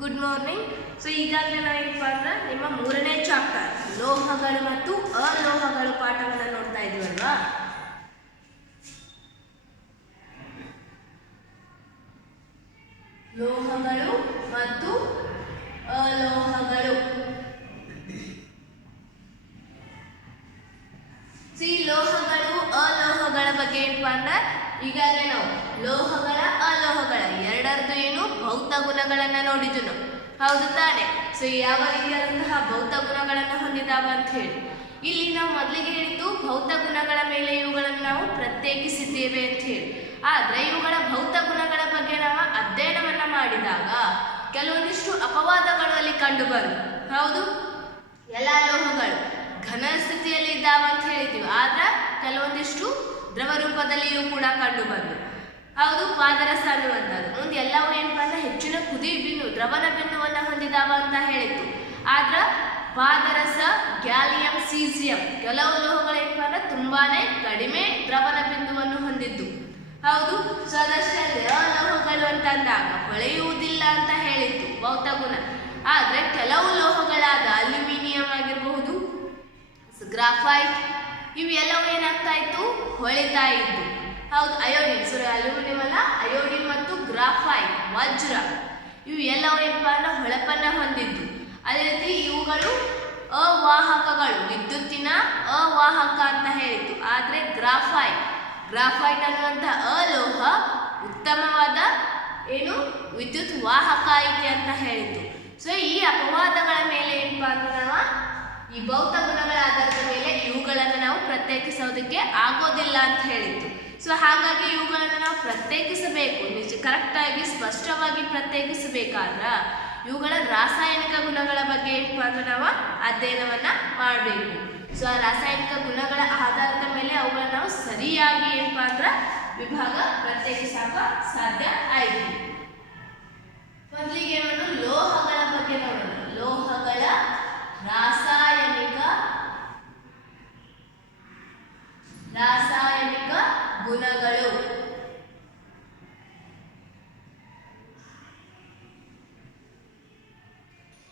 Good morning. So ಈಗಾಗಲೇ ನಾವೇನಪ್ಪ ಅಂದ್ರೆ ನಿಮ್ಮ 3ನೇ ಚಾಪ್ಟರ್ ಲೋಹಗಳು ಮತ್ತು ಅಲೋಹಗಳು ಪಾಠವನ್ನು ನೋಡ್ತಾ ಇದೀವಲ್ವಾ. ಲೋಹಗಳು ಮತ್ತು ಅಲೋಹಗಳು. ಲೋಹಗಳು ಅಲೋಹಗಳ ಬಗ್ಗೆ ಏನಪ್ಪಾ ಅಂದ್ರೆ ಈಗಾಗಲೇ ನಾವು ಲೋಹಗಳ ಅಲೋಹಗಳ ಎರಡರದ್ದು ಏನು ಭೌತ ಗುಣಗಳನ್ನ ನೋಡಿದ್ವಿ ನಾವು, ಹೌದು ತಾನೆ. ಸೊ ಯಾವ ರೀತಿಯಾದಂತಹ ಭೌತ ಗುಣಗಳನ್ನು ಹೊಂದಿದಾವ ಅಂತ ಹೇಳಿ ಇಲ್ಲಿ ನಾವು ಮೊದಲಿಗೆ ಹೇಳಿದ್ದು ಭೌತ ಗುಣಗಳ ಮೇಲೆ ಇವುಗಳನ್ನು ನಾವು ಪ್ರತ್ಯೇಕಿಸಿದ್ದೇವೆ ಅಂತ ಹೇಳಿ. ಆದ್ರೆ ಇವುಗಳ ಭೌತ ಗುಣಗಳ ಬಗ್ಗೆ ನಾವು ಅಧ್ಯಯನವನ್ನ ಮಾಡಿದಾಗ ಕೆಲವೊಂದಿಷ್ಟು ಅಪವಾದಗಳು ಅಲ್ಲಿ ಕಂಡು ಬಂದು, ಹೌದು ಎಲ್ಲ ಲೋಹಗಳು ಘನ ಸ್ಥಿತಿಯಲ್ಲಿ ಇದ್ದಾವ ಅಂತ ಹೇಳಿದ್ದೀವಿ, ಆದ್ರೆ ಕೆಲವೊಂದಿಷ್ಟು ದ್ರವ ರೂಪದಲ್ಲಿಯೂ ಕೂಡ ಕಂಡು ಬಂದು, ಹೌದು ಪಾದರಸ ಅನ್ನುವಂಥದ್ದು. ಮುಂದೆ ಎಲ್ಲವೂ ಏನಪ್ಪ ಅಂದ್ರೆ ಹೆಚ್ಚಿನ ಕುದಿ ಬಿಂದು ದ್ರವನ ಬಿಂದುವನ್ನು ಹೊಂದಿದಾವ ಅಂತ ಹೇಳಿತ್ತು. ಆದ್ರ ಪಾದರಸ, ಗ್ಯಾಲಿಯಂ, ಸೀಸಿಯಂ ಕೆಲವು ಲೋಹಗಳು ಏನಪ್ಪ ಅಂದ್ರೆ ತುಂಬಾನೇ ಕಡಿಮೆ ದ್ರವನ ಬಿಂದುವನ್ನು ಹೊಂದಿದ್ದು, ಹೌದು. ಸೊ ಅದಷ್ಟೇ ಅಲ್ಲದೆ ಅಲೋಹಗಳು ಅಂತ ಅಂದಾಗ ಹೊಳೆಯುವುದಿಲ್ಲ ಅಂತ ಹೇಳಿತ್ತು ಭೌತ ಗುಣ. ಆದ್ರೆ ಕೆಲವು ಲೋಹಗಳಾದ ಅಲ್ಯೂಮಿನಿಯಂ ಆಗಿರಬಹುದು, ಗ್ರಾಫೈಟ್ ಇವೆಲ್ಲವೂ ಏನಾಗ್ತಾ ಇತ್ತು, ಹೊಳಿತಾ ಇತ್ತು, ಹೌದು. ಅಯೋಡಿನ್, ಸಾರಿ ಅಲ್ಯೂಮಿನಿಯಂ ಅಲ್ಲ, ಅಯೋಡಿನ್ ಮತ್ತು ಗ್ರಾಫೈಟ್, ವಜ್ರ ಇವು ಎಲ್ಲವೂ ಏನಪ್ಪಾ ಅಂದ್ರೆ ಹೊಳಪನ್ನ ಹೊಂದಿದ್ದು. ಅದೇ ರೀತಿ ಇವುಗಳು ಅವಾಹಕಗಳು, ವಿದ್ಯುತ್ತಿನ ಅವಾಹಕ ಅಂತ ಹೇಳಿತ್ತು. ಆದ್ರೆ ಗ್ರಾಫೈಟ್ ಅನ್ನುವಂಥ ಅಲೋಹ ಉತ್ತಮವಾದ ಏನು ವಿದ್ಯುತ್ ವಾಹಕ ಐತಿ ಅಂತ ಹೇಳಿತ್ತು. ಸೊ ಈ ಅಪವಾದಗಳ ಮೇಲೆ ಏನಪ್ಪಾ ಅಂದ್ರೆ ನಾವು ಈ ಭೌತ ಗುಣಗಳ ಆಧಾರದ ಮೇಲೆ ಇವುಗಳನ್ನು ನಾವು ಪ್ರತ್ಯೇಕಿಸೋದಕ್ಕೆ ಆಗೋದಿಲ್ಲ ಅಂತ ಹೇಳಿತ್ತು. ಸೊ ಹಾಗಾಗಿ ಇವುಗಳನ್ನು ನಾವು ಪ್ರತ್ಯೇಕಿಸಬೇಕು, ಕರೆಕ್ಟಾಗಿ ಸ್ಪಷ್ಟವಾಗಿ ಪ್ರತ್ಯೇಕಿಸಬೇಕಾದ್ರ ಇವುಗಳ ರಾಸಾಯನಿಕ ಗುಣಗಳ ಬಗ್ಗೆ ಏನಪ್ಪಾ ಅಂದ್ರೆ ನಾವು ಅಧ್ಯಯನವನ್ನ ಮಾಡಬೇಕು. ಸೊ ಆ ರಾಸಾಯನಿಕ ಗುಣಗಳ ಆಧಾರದ ಮೇಲೆ ಅವುಗಳನ್ನ ನಾವು ಸರಿಯಾಗಿ ಏನಪ್ಪಾ ಅಂದ್ರೆ ವಿಭಾಗ ಪ್ರತ್ಯೇಕಿಸಾಕ ಸಾಧ್ಯ ಆಯ್ತು. ಮೊದಲಿಗೆ ಏನು ಲೋಹಗಳ ಬಗ್ಗೆ ನೋಡೋಣ. ಲೋಹಗಳ ರಾಸಾಯನಿಕ ಗುಣಗಳು.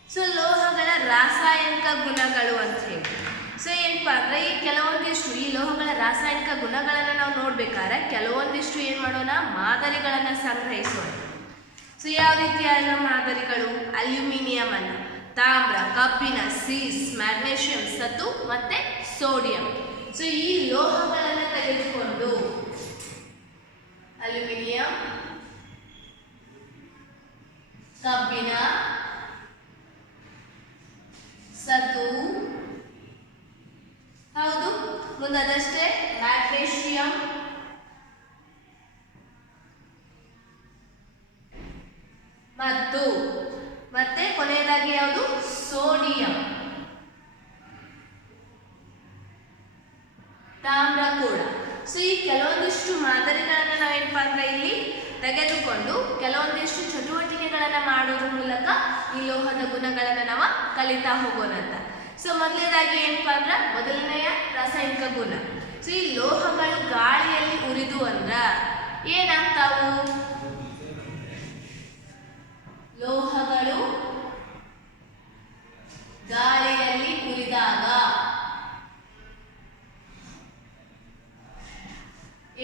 ಸೊ ಲೋಹಗಳ ರಾಸಾಯನಿಕ ಗುಣಗಳು ಅಂತ ಹೇಳಿ ಸೊ ಏನಪ್ಪಾ ಅಂದ್ರೆ ಈ ಕೆಲವೊಂದಿಷ್ಟು ಈ ಲೋಹಗಳ ರಾಸಾಯನಿಕ ಗುಣಗಳನ್ನು ನಾವು ನೋಡ್ಬೇಕಾದ್ರೆ ಕೆಲವೊಂದಿಷ್ಟು ಏನ್ ಮಾಡೋಣ, ಮಾದರಿಗಳನ್ನ ಸಂಗ್ರಹಿಸೋಣ. ಸೊ ಯಾವ ರೀತಿಯಾದ ಮಾದರಿಗಳು? ಅಲ್ಯೂಮಿನಿಯಂ ಅನ್ನ, ತಾಮ್ರ, ಕಬ್ಬಿಣ, ಸೀಸ್, ಮ್ಯಾಗ್ನೇಷಿಯಂ, ಸತು ಮತ್ತೆ ಸೋಡಿಯಂ. ಸೊ ಈ ಲೋಹಗಳನ್ನು ತೆಗೆದುಕೊಂಡು ಅಲ್ಯೂಮಿನಿಯಂ, ಕಬ್ಬಿಣ, ಸತು, ಹೌದು ಮುಂದದಷ್ಟೇ ಮ್ಯಾಗ್ನೇಷಿಯಂ, ಮತ್ತೆ ಕೊನೆಯದಾಗಿ ಯಾವುದು ಸೋಡಿಯಂ, ತಾಮ್ರ ಕೂಡ. ಸೊ ಈ ಕೆಲವೊಂದಿಷ್ಟು ಮಾದರಿಗಳನ್ನು ನಾವೇನಪ್ಪ ಅಂದ್ರೆ ಇಲ್ಲಿ ತೆಗೆದುಕೊಂಡು ಕೆಲವೊಂದಿಷ್ಟು ಚಟುವಟಿಕೆಗಳನ್ನ ಮಾಡೋದ್ರ ಮೂಲಕ ಈ ಲೋಹದ ಗುಣಗಳನ್ನ ನಾವು ಕಲಿತಾ ಹೋಗೋಣ ಅಂತ. ಸೊ ಮೊದಲನೇದಾಗಿ ಏನಪ್ಪಾ ಅಂದ್ರೆ ಮೊದಲನೆಯ ರಾಸಾಯನಿಕ ಗುಣ. ಸೊ ಈ ಲೋಹಗಳು ಗಾಳಿಯಲ್ಲಿ ಉರಿದು ಅಂದ್ರ ಏನಾಗ್ತಾವು? ಲೋಹಗಳು ಗಾಳಿಯಲ್ಲಿ ಉರಿದಾಗ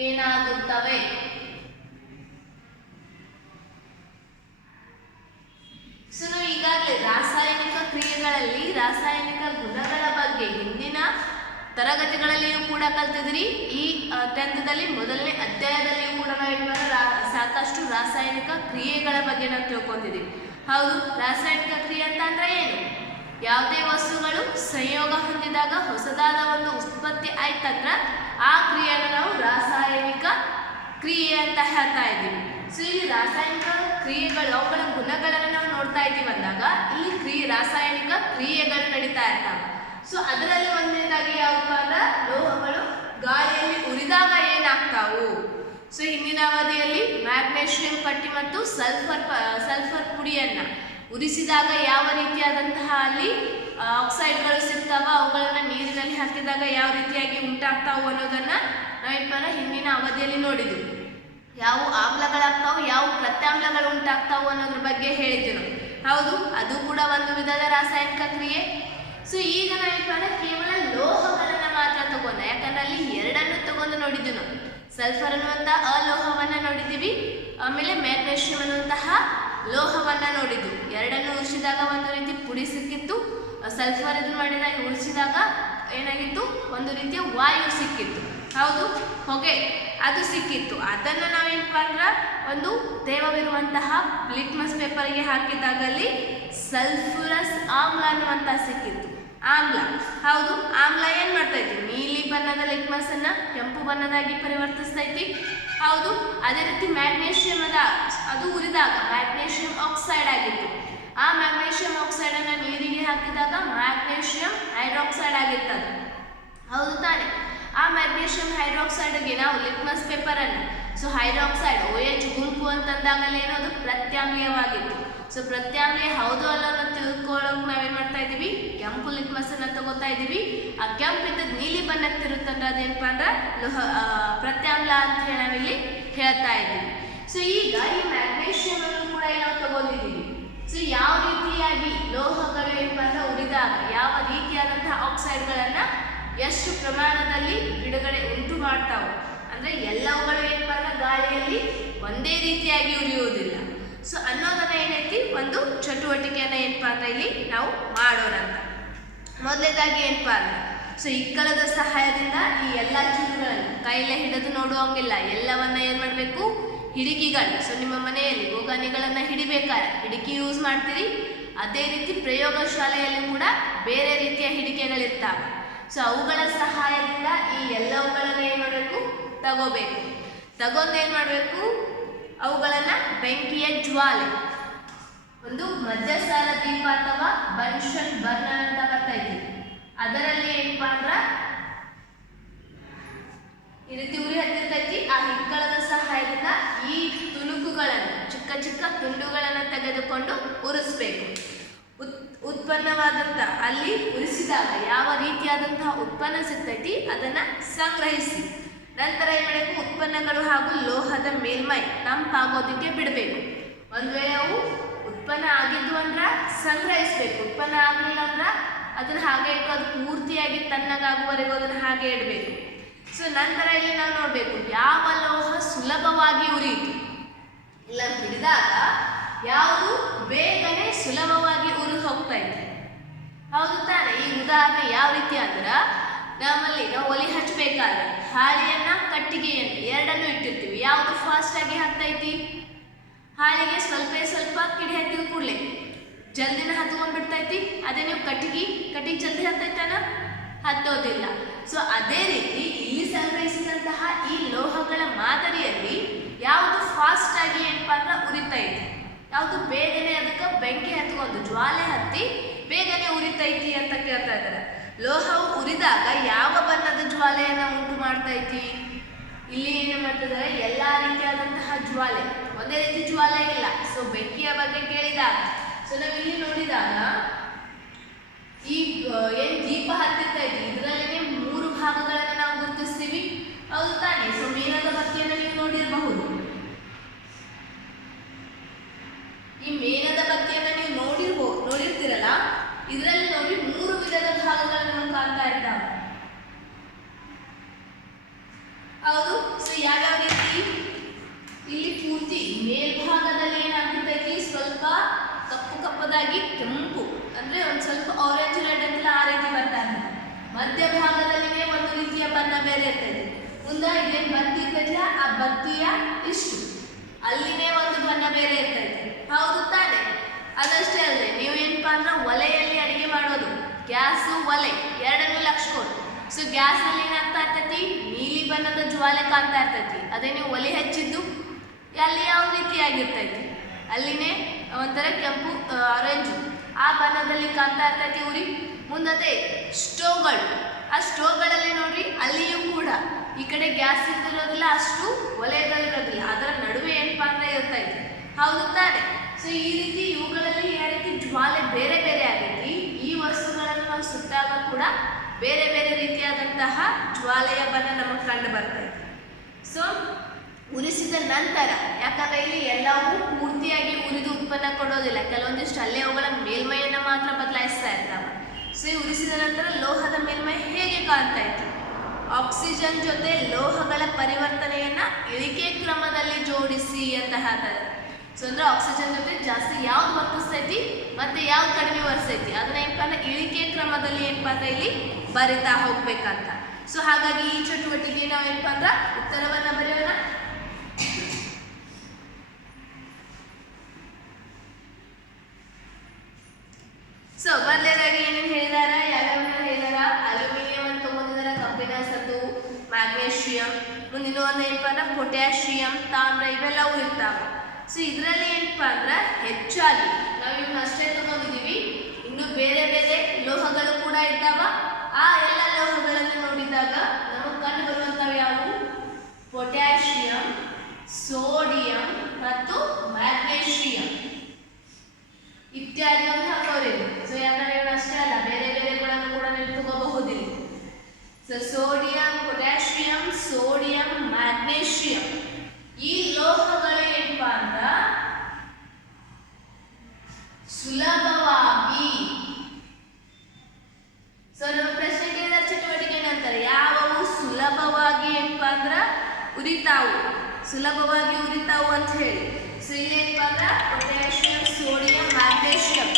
ಏನಾಗುತ್ತವೆ? ಸೊ ನಾವು ಈಗಾಗಲೇ ರಾಸಾಯನಿಕ ಕ್ರಿಯೆಗಳಲ್ಲಿ ರಾಸಾಯನಿಕ ಗುಣಗಳ ಬಗ್ಗೆ ಹಿಂದಿನ ತರಗತಿಗಳಲ್ಲಿಯೂ ಕೂಡ ಕಲ್ತಿದ್ರಿ. ಈ 10th ಮೊದಲನೇ ಅಧ್ಯಾಯದಲ್ಲಿಯೂ ಕೂಡ ನಾವು ಸಾಕಷ್ಟು ರಾಸಾಯನಿಕ ಕ್ರಿಯೆಗಳ ಬಗ್ಗೆ ನಾವು ತಿಳ್ಕೊಂಡಿದ್ದೀವಿ, ಹೌದು. ರಾಸಾಯನಿಕ ಕ್ರಿಯೆ ಅಂತ ಅಂದ್ರೆ ಏನು? ಯಾವುದೇ ವಸ್ತುಗಳು ಸಂಯೋಗ ಹೊಂದಿದಾಗ ಹೊಸದಾದ ಒಂದು ಉತ್ಪತ್ತಿ ಆಯ್ತಂದ್ರ ಆ ಕ್ರಿಯೆಯನ್ನು ನಾವು ರಾಸಾಯನಿಕ ಕ್ರಿಯೆ ಅಂತ ಹೇಳ್ತಾ ಇದ್ದೀವಿ. ಸೊ ಇಲ್ಲಿ ರಾಸಾಯನಿಕ ಕ್ರಿಯೆಗಳು ಅವುಗಳ ಗುಣಗಳನ್ನು ನಾವು ನೋಡ್ತಾ ಇದ್ದೀವಿ ಅಂದಾಗ ಇಲ್ಲಿ ರಾಸಾಯನಿಕ ಕ್ರಿಯೆಗಳು ನಡೀತಾ ಇರ್ತಾವೆ. ಸೊ ಅದರಲ್ಲಿ ಒಂದನೇದಾಗಿ ಯಾವಪ್ಪ ಅಂದ್ರೆ ಲೋಹಗಳು ಗಾಳಿಯಲ್ಲಿ ಉರಿದಾಗ ಏನಾಗ್ತಾವು? ಸೊ ಹಿಂದಿನ ಅವಧಿಯಲ್ಲಿ ಮ್ಯಾಗ್ನೇಷಿಯಂ ಪಟ್ಟಿ ಮತ್ತು ಸಲ್ಫರ್ ಪುಡಿಯನ್ನ ಉರಿಸಿದಾಗ ಯಾವ ರೀತಿಯಾದಂತಹ ಅಲ್ಲಿ ಆಕ್ಸೈಡ್ಗಳು ಸಿಗ್ತಾವ, ಅವುಗಳನ್ನ ನೀರಿನಲ್ಲಿ ಹಾಕಿದಾಗ ಯಾವ ರೀತಿಯಾಗಿ ಉಂಟಾಗ್ತಾವು ಅನ್ನೋದನ್ನ ನಾವೇನಪ್ಪ ಹಿಂದಿನ ಅವಧಿಯಲ್ಲಿ ನೋಡಿದ್ವಿ. ಯಾವ ಆಮ್ಲಗಳಾಗ್ತಾವು, ಯಾವ ಪ್ರತ್ಯಾಮ್ಲಗಳು ಉಂಟಾಗ್ತಾವು ಅನ್ನೋದ್ರ ಬಗ್ಗೆ ಹೇಳಿದ್ವಿ ನಾವು. ಹೌದು, ಅದು ಕೂಡ ಒಂದು ವಿಧದ ರಾಸಾಯನಿಕ ಕ್ರಿಯೆ. ಸೊ ಈಗ ನಾವೇನಪ್ಪ ಅಂದ್ರೆ ಕೇವಲ ಲೋಹಗಳನ್ನ ಮಾತ್ರ ತಗೊಂಡ, ಯಾಕಂದ್ರೆ ಅಲ್ಲಿ ಎರಡನ್ನು ತಗೊಂಡು ನೋಡಿದ್ವಿ ನಾವು. ಸಲ್ಫರ್ ಅನ್ನುವಂತಹ ಅಲೋಹವನ್ನ ನೋಡಿದ್ದೀವಿ, ಆಮೇಲೆ ಮ್ಯಾಗ್ನೇಷಿಯಂ ಅನ್ನುವಂತಹ ಲೋಹವನ್ನ ನೋಡಿದ್ವಿ. ಎರಡನ್ನು ಉರಿಸಿದಾಗ ಒಂದು ರೀತಿ ಪುಡಿ ಸಿಕ್ಕಿತ್ತು, ಸಲ್ಫರ್ ಇದನ್ನು ಮಾಡಿದಾಗ ಉರಿಸಿದಾಗ ಏನಾಗಿತ್ತು, ಒಂದು ರೀತಿಯ ವಾಯು ಸಿಕ್ಕಿತ್ತು. ಹೌದು, ಹೊಗೆ ಅದು ಸಿಕ್ಕಿತ್ತು. ಅದನ್ನು ನಾವೇನಪ್ಪ ಅಂದ್ರೆ ಒಂದು ತೇವವಿರುವಂತಹ ಲಿಟ್ಮಸ್ ಪೇಪರ್ಗೆ ಹಾಕಿದಾಗ ಅಲ್ಲಿ ಸಲ್ಫ್ಯೂರಸ್ ಆಮ್ಲ ಅನ್ನುವಂತಹ ಸಿಕ್ಕಿತ್ತು. ಆಮ್ಲ, ಹೌದು, ಆಮ್ಲ ಏನ್ ಮಾಡ್ತೈತಿ, ನೀಲಿ ಬಣ್ಣದ ಲಿಟ್ಮಸ್ ಅನ್ನ ಕೆಂಪು ಬಣ್ಣದಾಗಿ ಪರಿವರ್ತಿಸ್ತೈತಿ. ಹೌದು, ಅದೇ ರೀತಿ ಮ್ಯಾಗ್ನೇಷಿಯಂ ಅದು ಉರಿದಾಗ ಮ್ಯಾಗ್ನೇಷಿಯಂ ಆಕ್ಸೈಡ್ ಆಗಿತ್ತು. ಆ ಮ್ಯಾಗ್ನೇಷಿಯಂ ಆಕ್ಸೈಡ್ ಅನ್ನ ನೀರಿಗೆ ಹಾಕಿದಾಗ ಮ್ಯಾಗ್ನೇಷಿಯಂ ಹೈಡ್ರಾಕ್ಸೈಡ್ ಆಗಿರ್ತದೆ. ಹೌದು ತಾನೆ. ಆ ಮ್ಯಾಗ್ನೇಷಿಯಂ ಹೈಡ್ರಾಕ್ಸೈಡ್ಗೆ ನಾವು ಲಿಟ್ಮಸ್ ಪೇಪರ್ ಅನ್ನ, ಸೊ ಹೈಡ್ರಾಕ್ಸೈಡ್ OH ಗುಂಪು ಅಂತಂದಾಗಲೇ ಏನದು ಪ್ರತ್ಯಾಮ್ಲೀಯವಾಗಿತ್ತು. ಸೊ ಪ್ರತ್ಯಾಮ್ಲೀಯ ಹೌದು ಅಲ್ಲ ಅನ್ನೋದು ತಿಳ್ಕೊಳ್ಳೋಕೆ ನಾವೇನ್ ಮಾಡ್ತಾ ಇದೀವಿ, ಕೆಂಪು ಲಿಟ್ಮಸ್ ಅನ್ನ ತಗೋತಾ ಇದೀವಿ. ಆ ಕೆಂಪು ಇದ್ದದ್ದು ನೀಲಿ ಬಣ್ಣಕ್ಕೆ ತಿರುತ್ತಂದ್ರೆ ಅದೇನಪ್ಪ ಅಂದ್ರೆ ಪ್ರತ್ಯಾಮ್ಲ ಅಂತ ಹೇಳಿ ನಾವಿಲ್ಲಿ ಹೇಳ್ತಾ ಇದ್ದೀವಿ. ಸೊ ಈಗ ಈ ಮ್ಯಾಗ್ನೇಷಿಯಂ ಅನ್ನು ಕೂಡ ನಾವು ತಗೊಂಡಿದ್ದೀವಿ. ಸೊ ಯಾವ ರೀತಿಯಾಗಿ ಲೋಹಗಳು ಏನಪ್ಪ ಅಂದ್ರೆ ಉರಿದಾಗ ಯಾವ ರೀತಿಯಾದಂತಹ ಆಕ್ಸೈಡ್ಗಳನ್ನ ಎಷ್ಟು ಪ್ರಮಾಣದಲ್ಲಿ ಬಿಡುಗಡೆ ಉಂಟು ಮಾಡ್ತಾವೆ ಅಂದ್ರೆ ಎಲ್ಲವುಗಳು ಏನಪ್ಪ ಅಂದ್ರೆ ಗಾಳಿಯಲ್ಲಿ ಒಂದೇ ರೀತಿಯಾಗಿ ಉರಿಯುವುದಿಲ್ಲ. ಸೊ ಅನ್ನೋದನ್ನ ಏನೈತಿ ಒಂದು ಚಟುವಟಿಕೆಯನ್ನ ಏನಪ್ಪಾ ಅಂದ್ರೆ ಇಲ್ಲಿ ನಾವು ಮಾಡೋಣ ಅಂತ. ಮೊದಲನೇದಾಗಿ ಏನಪ್ಪಾ ಅಂದ್ರೆ ಸೊ ಇಕ್ಕಳದ ಸಹಾಯದಿಂದ ಈ ಎಲ್ಲ ಚೂರುಗಳನ್ನು ಕೈಲೇ ಹಿಡಿದು ನೋಡುವಂಗಿಲ್ಲ, ಎಲ್ಲವನ್ನ ಏನ್ ಮಾಡ್ಬೇಕು, ಹಿಡಿಕಿಗಳು. ಸೊ ನಿಮ್ಮ ಮನೆಯಲ್ಲಿ ಗೋಗಾನಿಗಳನ್ನ ಹಿಡಿಬೇಕಾದ್ರೆ ಹಿಡಿಕಿ ಯೂಸ್ ಮಾಡ್ತೀರಿ, ಅದೇ ರೀತಿ ಪ್ರಯೋಗಶಾಲೆಯಲ್ಲಿ ಕೂಡ ಬೇರೆ ರೀತಿಯ ಹಿಡಿಕೆಗಳಿರ್ತಾವೆ. ಸೊ ಅವುಗಳ ಸಹಾಯದಿಂದ ಈ ಎಲ್ಲವುಗಳನ್ನ ಏನ್ ಮಾಡಬೇಕು, ತಗೋಬೇಕು. ತಗೊಂಡು ಏನ್ ಮಾಡಬೇಕು, ಅವುಗಳನ್ನ ಬೆಂಕಿಯ ಜ್ವಾಲೆ, ಒಂದು ಮಧ್ಯಸಾರ ದೀಪ ಅಥವಾ ಬನ್ಷನ್ ಬರ್ನರ್ ಅಂತ ಬರ್ತೈತಿ, ಅದರಲ್ಲಿ ಏನಪ್ಪಾ ಅಂದ್ರ ಈ ರೀತಿ ಉರಿ ಹತ್ತಿರ್ತೈತಿ. ಆ ಹಿಕ್ಕಳದ ಸಹಾಯದಿಂದ ಈ ತುಣುಕುಗಳನ್ನು, ಚಿಕ್ಕ ಚಿಕ್ಕ ತುಂಡುಗಳನ್ನ ತೆಗೆದುಕೊಂಡು ಉರಿಸ್ಬೇಕು. ಉತ್ಪನ್ನವಾದಂತ ಅಲ್ಲಿ ಉರಿಸಿದಾಗ ಯಾವ ರೀತಿಯಾದಂತಹ ಉತ್ಪನ್ನ ಸಿಗ್ತೈತಿ ಅದನ್ನ ಸಂಗ್ರಹಿಸಿ ನಂತರ ಏನ್ ಮಾಡಬೇಕು, ಉತ್ಪನ್ನಗಳು ಹಾಗೂ ಲೋಹದ ಮೇಲ್ಮೈ ತಂಪಾಗೋದಕ್ಕೆ ಬಿಡಬೇಕು. ಒಂದ್ ವೇಳೆ ಅವು ಉತ್ಪನ್ನ ಆಗಿದ್ದು ಅಂದ್ರ ಸಂಗ್ರಹಿಸ್ಬೇಕು, ಉತ್ಪನ್ನ ಆಗಲಿಲ್ಲ ಅಂದ್ರ ಅದನ್ನ ಹಾಗೆ ಇಟ್ಟು ಅದು ಪೂರ್ತಿಯಾಗಿ ತಣ್ಣಗಾಗುವವರೆಗೂ ಅದನ್ನ ಹಾಗೆ ಇಡಬೇಕು. ಸೊ ನಂತರ ಇಲ್ಲಿ ನಾವು ನೋಡ್ಬೇಕು ಯಾವ ಲೋಹ ಸುಲಭವಾಗಿ ಉರಿಯಿತು, ಇಲ್ಲ ಹಿಡಿದಾಗ ಯಾವುದು ಬೇಗನೆ ಸುಲಭವಾಗಿ ಉರಿದು ಹೋಗ್ತಾ ಇದೆ. ಹೌದು ತಾನೆ. ಈ ಉದಾಹರಣೆ ಯಾವ ರೀತಿ ಅಂದ್ರೆ ನಮ್ಮಲ್ಲಿ ನಾವು ಒಲೆ ಹಚ್ಚಬೇಕಾದ್ರೆ ಹಾಳೆಯನ್ನ ಕಟ್ಟಿಗೆಯನ್ನು ಎರಡನ್ನು ಇಟ್ಟಿರ್ತೀವಿ. ಯಾವುದು ಫಾಸ್ಟ್ ಆಗಿ ಹತ್ತೈತಿ, ಹಾಳೆಗೆ ಸ್ವಲ್ಪ ಸ್ವಲ್ಪ ಕಿಡಿ ಹತ್ತಿದ ಕೂಡಲೇ ಜಲ್ದಿನ ಹತ್ಕೊಂಡ್ಬಿಡ್ತೈತಿ. ಅದೇ ನೀವು ಕಟ್ಟಿಗೆ ಜಲ್ದಿ ಹತ್ತೈತಾನ, ಹತ್ತೋದಿಲ್ಲ. ಸೊ ಅದೇ ರೀತಿ ಇಲ್ಲಿ ಸಂಗ್ರಹಿಸಿದಂತಹ ಈ ಲೋಹಗಳ ಮಾದರಿಯಲ್ಲಿ ಯಾವುದು ಫಾಸ್ಟ್ ಆಗಿ ಏನಪ್ಪಾ ಅಂದ್ರೆ ಉರಿತೈತಿ, ಯಾವುದು ಬೇಗನೆ ಅದಕ್ಕೆ ಬೆಂಕಿ ಹತ್ಕೊಂಡು ಜ್ವಾಲೆ ಹತ್ತಿ ಬೇಗನೆ ಉರಿತೈತಿ ಅಂತ ಕೇಳ್ತಾ ಇದ್ದಾರೆ. ಲೋಹವು ಉರಿದಾಗ ಯಾವ ಬಣ್ಣದ ಜ್ವಾಲೆಯನ್ನ ಉಂಟು ಮಾಡ್ತೈತಿ, ಇಲ್ಲಿ ಏನು ಮಾಡ್ತಿದ್ದಾರೆ, ಎಲ್ಲಾ ರೀತಿಯಾದಂತಹ ಜ್ವಾಲೆ, ಒಂದೇ ರೀತಿ ಜ್ವಾಲೆ ಇಲ್ಲ. ಸೊ ಬೆಂಕಿಯ ಬಗ್ಗೆ ಕೇಳಿದಾಗ ಸೊ ನಾವು ಇಲ್ಲಿ ನೋಡಿದಾಗ ಈ ಏನ್ ದೀಪ ಹತ್ತಿರ್ತೈತಿ ಇದರಲ್ಲಿ 3 ಭಾಗಗಳನ್ನ ನಾವು ಗುರುತಿಸ್ತೀವಿ. ಹೌದು ತಾನೆ. ಸೊ ಮೇಣದ ಬತ್ತಿಯನ್ನು ನೀವು ನೋಡಿರಬಹುದು. ಈ ಮೇಣದ ಬತ್ತಿಯನ್ನು ನೀವು ನೋಡಿರ್ತೀರಲ್ಲ, ಇದರಲ್ಲಿ ನೋಡಿ 3 ವಿಧದ ಭಾಗಗಳನ್ನು ನಾವು ಕಾಣ್ತಾ ಇದ್ದಾವೆ. ಹೌದು. ಸೊ ಯಾವ್ಯಾವ ರೀತಿ, ಇಲ್ಲಿ ಪೂರ್ತಿ ಮೇಲ್ಭಾಗದಲ್ಲಿ ಏನಾಗ್ತೈತಿ, ಸ್ವಲ್ಪ ಕಪ್ಪದಾಗಿ ಕೆಂಪು ಅಂದ್ರೆ ಒಂದ್ ಸ್ವಲ್ಪ ಆರೆಂಜ್ ರೆಡ್ ಅಂತೆಲ್ಲ ಆ ರೀತಿ ಬರ್ತಾ ಇದೆ. ಮಧ್ಯಭಾಗದಲ್ಲಿನೇ ಒಂದು ರೀತಿಯ ಬಣ್ಣ ಬೇರೆ ಇರ್ತೈತೆ. ಮುಂದೆ ಇದೇನ್ ಬತ್ತಿ ಇರ್ತೈತಿಲ್ಲ, ಆ ಬತ್ತಿಯ ಇಷ್ಟು ಅಲ್ಲಿನೇ ಒಂದು ಬಣ್ಣ ಬೇರೆ ಇರ್ತೈತೆ. ಹೌದು ತಾನೆ. ಅದಷ್ಟೇ ಅಲ್ಲದೆ ನೀವು ಏನಪ್ಪಾ ಅಂದ್ರೆ ಒಲೆಯಲ್ಲಿ ಅಡಿಗೆ ಮಾಡೋದು, ಗ್ಯಾಸು ಒಲೆ ಎರಡನ್ನೂ ಲಕ್ಷಕೊಂಡು. ಸೊ ಗ್ಯಾಸ್ ಅಲ್ಲಿ ಏನಾಗ್ತಾ ಇರ್ತೈತಿ, ನೀಲಿ ಬಣ್ಣದ ಜ್ವಾಲೆ ಕಾಣ್ತಾ ಇರ್ತೈತಿ. ಅದೇ ನೀವು ಒಲೆ ಹಚ್ಚಿದ್ದು ಅಲ್ಲಿ ಯಾವ ರೀತಿಯಾಗಿರ್ತೈತಿ, ಅಲ್ಲಿನೇ ಒಂಥರ ಕೆಂಪು ಆರೆಂಜು ಆ ಬಣ್ಣದಲ್ಲಿ ಕಾಣ್ತಾ ಇರ್ತೈತಿ ಉರಿ. ಮುಂದತೆ ಸ್ಟೋವ್ಗಳು, ಆ ಸ್ಟೋವ್ಗಳಲ್ಲಿ ನೋಡ್ರಿ ಅಲ್ಲಿಯೂ ಕೂಡ ಈ ಕಡೆ ಗ್ಯಾಸ್ ಇರೋದಿಲ್ಲ, ಅಷ್ಟು ಒಲೆಗಳಿರೋದಿಲ್ಲ, ಅದರ ನಡುವೆ ಏನಪ್ಪಾ ಅಂದ್ರೆ ಇರ್ತೈತಿ. ಹೌದು ತಾನೆ. ಸೊ ಈ ರೀತಿ ಇವುಗಳಲ್ಲಿ ಯಾವ ರೀತಿ ಜ್ವಾಲೆ ಬೇರೆ ಬೇರೆ ಆಗೈತಿ. ಈ ವಸ್ತುಗಳನ್ನು ನಾವು ಸುಟ್ಟಾಗ ಕೂಡ ಬೇರೆ ಬೇರೆ ರೀತಿಯಾದಂತಹ ಜ್ವಾಲೆಯ ಬಣ್ಣ ನಮಗೆ ಕಂಡು ಬರ್ತೈತಿ. ಸೊ ಉರಿಸಿದ ನಂತರ, ಯಾಕಂದ್ರೆ ಇಲ್ಲಿ ಎಲ್ಲವೂ ಪೂರ್ತಿಯಾಗಿ ಉರಿದು ಉತ್ಪನ್ನ ಕೊಡೋದಿಲ್ಲ, ಕೆಲವೊಂದಿಷ್ಟು ಅಲ್ಲೇ ಅವುಗಳ ಮೇಲ್ಮೈಯನ್ನು ಮಾತ್ರ ಬದಲಾಯಿಸ್ತಾ ಇರ್ತಾವ. ಸೊ ಈ ಉರಿಸಿದ ನಂತರ ಲೋಹದ ಮೇಲ್ಮೈ ಹೇಗೆ ಕಾಣ್ತಾ ಇತ್ತು? ಆಕ್ಸಿಜನ್ ಜೊತೆ ಲೋಹಗಳ ಪರಿವರ್ತನೆಯನ್ನ ಇಳಿಕೆ ಕ್ರಮದಲ್ಲಿ ಜೋಡಿಸಿ ಅಂತ ಹೇಳ್ತಾರೆ. ಸೊ ಅಂದ್ರೆ ಆಕ್ಸಿಜನ್ ಜೊತೆ ಜಾಸ್ತಿ ಯಾವ್ದು ವರ್ತಿಸ್ತೈತಿ ಮತ್ತೆ ಯಾವ್ದು ಕಡಿಮೆ ವರ್ತಿಸ್ತೈತಿ ಅದನ್ನ ಏನಪ್ಪಾ ಅಂದ್ರೆ ಇಳಿಕೆ ಕ್ರಮದಲ್ಲಿ ಏನಪ್ಪಾ ಅಂದ್ರೆ ಇಲ್ಲಿ ಬರಿತಾ ಹೋಗ್ಬೇಕಂತ. ಸೊ ಹಾಗಾಗಿ ಈ ಚಟುವಟಿಕೆ ನಾವು ಏನಪ್ಪಾ ಅಂದ್ರೆ ಉತ್ತರವನ್ನ ಬರೆಯೋಣ. ಸೊ ಮೊದಲನೇದಾಗಿ ಏನೇನು ಹೇಳಿದಾರ, ಯಾವ್ಯಾವ ಹೇಳಿದಾರ? ಅಲ್ಯೂಮಿನಿಯಂ ಅಂತ ತಗೊಂಡಿದಾರ, ಕಬ್ಬಿಣ, ಸತು, ಮ್ಯಾಗ್ನೇಷಿಯಂ, ಮುಂದಿನ ಒಂದು ಏನಪ್ಪಾ ಅಂದ್ರೆ ಪೊಟ್ಯಾಷಿಯಂ, ತಾಮ್ರ, ಇವೆಲ್ಲವೂ ಇರ್ತಾವ. ಸೊ ಇದರಲ್ಲಿ ಏನಪ್ಪಾ ಅಂದ್ರೆ ಹೆಚ್ಚಾಗಿ ನಾವು ಇವನ್ನ ಅಷ್ಟೇ ತಗೊಂಡಿದೀವಿ, ಇನ್ನು ಬೇರೆ ಬೇರೆ ಲೋಹಗಳು ಕೂಡ ಇದ್ದಾವ. ಆ ಎಲ್ಲ ಲೋಹಗಳನ್ನು ನೋಡಿದಾಗ ನಮಗೆ ಕಂಡು ಬರುವಂತವು ಯಾವುವು? ಪೊಟ್ಯಾಷಿಯಂ, ಸೋಡಿಯಂ ಮತ್ತು ಮ್ಯಾಗ್ನೇಷಿಯಂ ಇತ್ಯಾದಿ ಅಂತ ಹಾಕೋರಿಲ್ಲ. ಸೊ ಯಾಕಂದ್ರೆ ಇವನು ಅಷ್ಟೇ ಅಲ್ಲ, ಬೇರೆ ಬೇರೆಗಳನ್ನು ಕೂಡ ನೀವು ತಗೋಬಹುದಿಲ್ಲ. So sodium, potassium, sodium, magnesium ಈ ಲೋಹಗಳು ಏನಪ್ಪಾ ಅಂತ ಸುಲಭವಾಗಿ, ಸೊ ನಮ್ಮ ಪ್ರಶ್ನೆ ಕೇಳಿದ ಚಟುವಟಿಕೆ ನಂತರ ಯಾವವು ಸುಲಭವಾಗಿ ಏನಪ್ಪಾ ಅಂದ್ರ ಉರಿತಾವು, ಸುಲಭವಾಗಿ ಉರಿತಾವು ಅಂತ ಹೇಳಿ. ಸೊ ಇಲ್ಲಿ ಏನಪ್ಪಾ ಅಂದ್ರ ಪೊಟ್ಯಾಷಿಯಂ, ಸೋಡಿಯಂ, ಮ್ಯಾಗ್ನೇಷಿಯಂ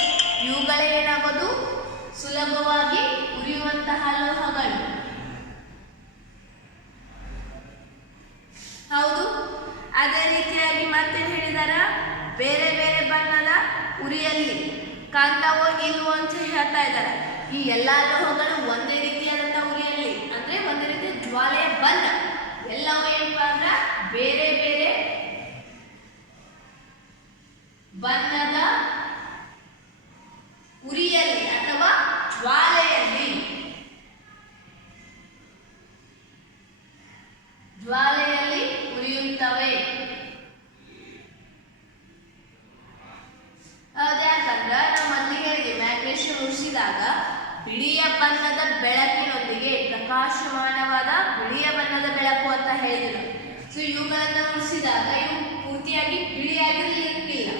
ಇವುಗಳೇ ಏನಾಗೋದು ಸುಲಭವಾಗಿ ಉರಿಯುವಂತಹ ಲೋಹಗಳು. ಹೌದು. ಅದೇ ರೀತಿಯಾಗಿ ಮತ್ತೇನು ಹೇಳಿದಾರ? ಬೇರೆ ಬೇರೆ ಬಣ್ಣದ ಉರಿಯಲ್ಲಿ ಕಾಂತಾವೋ ಇಲ್ವೋ ಅಂತ ಹೇಳ್ತಾ ಇದ್ದಾರೆ. ಈ ಎಲ್ಲಾ ಲೋಹಗಳು ಒಂದೇ ರೀತಿಯಾದಂತಹ ಉರಿಯಲ್ಲಿ ಅಂದ್ರೆ ಒಂದೇ ರೀತಿಯ ಜ್ವಾಲೆಯ ಬಣ್ಣ ಎಲ್ಲವೂ ಏನಪ್ಪಾ ಅಂದ್ರ ಬೇರೆ ಬೇರೆ ಬಣ್ಣದ ಉರಿಯಲ್ಲಿ ಅಥವಾ ಜ್ವಾಲೆಯಲ್ಲಿ ಉರಿಯುತ್ತವೆ. ಯಾಕಂದ್ರೆ ನಾವು ಮೊದಲಿಗೆ ಹೇಳಿದ್ವಿ, ಮ್ಯಾಗ್ನೇಷಿಯಂ ಉರಿಸಿದಾಗ ಬಿಳಿಯ ಬಣ್ಣದ ಬೆಳಕಿನೊಂದಿಗೆ ಪ್ರಕಾಶಮಾನವಾದ ಬಿಳಿಯ ಬಣ್ಣದ ಬೆಳಕು ಅಂತ ಹೇಳಿದ್ರು. ಸೊ ಇವುಗಳನ್ನ ಉರಿಸಿದಾಗ ಇವು ಪೂರ್ತಿಯಾಗಿ ಬಿಳಿಯಾಗಿರ್ಲಿಕ್ಕಿಲ್ಲ.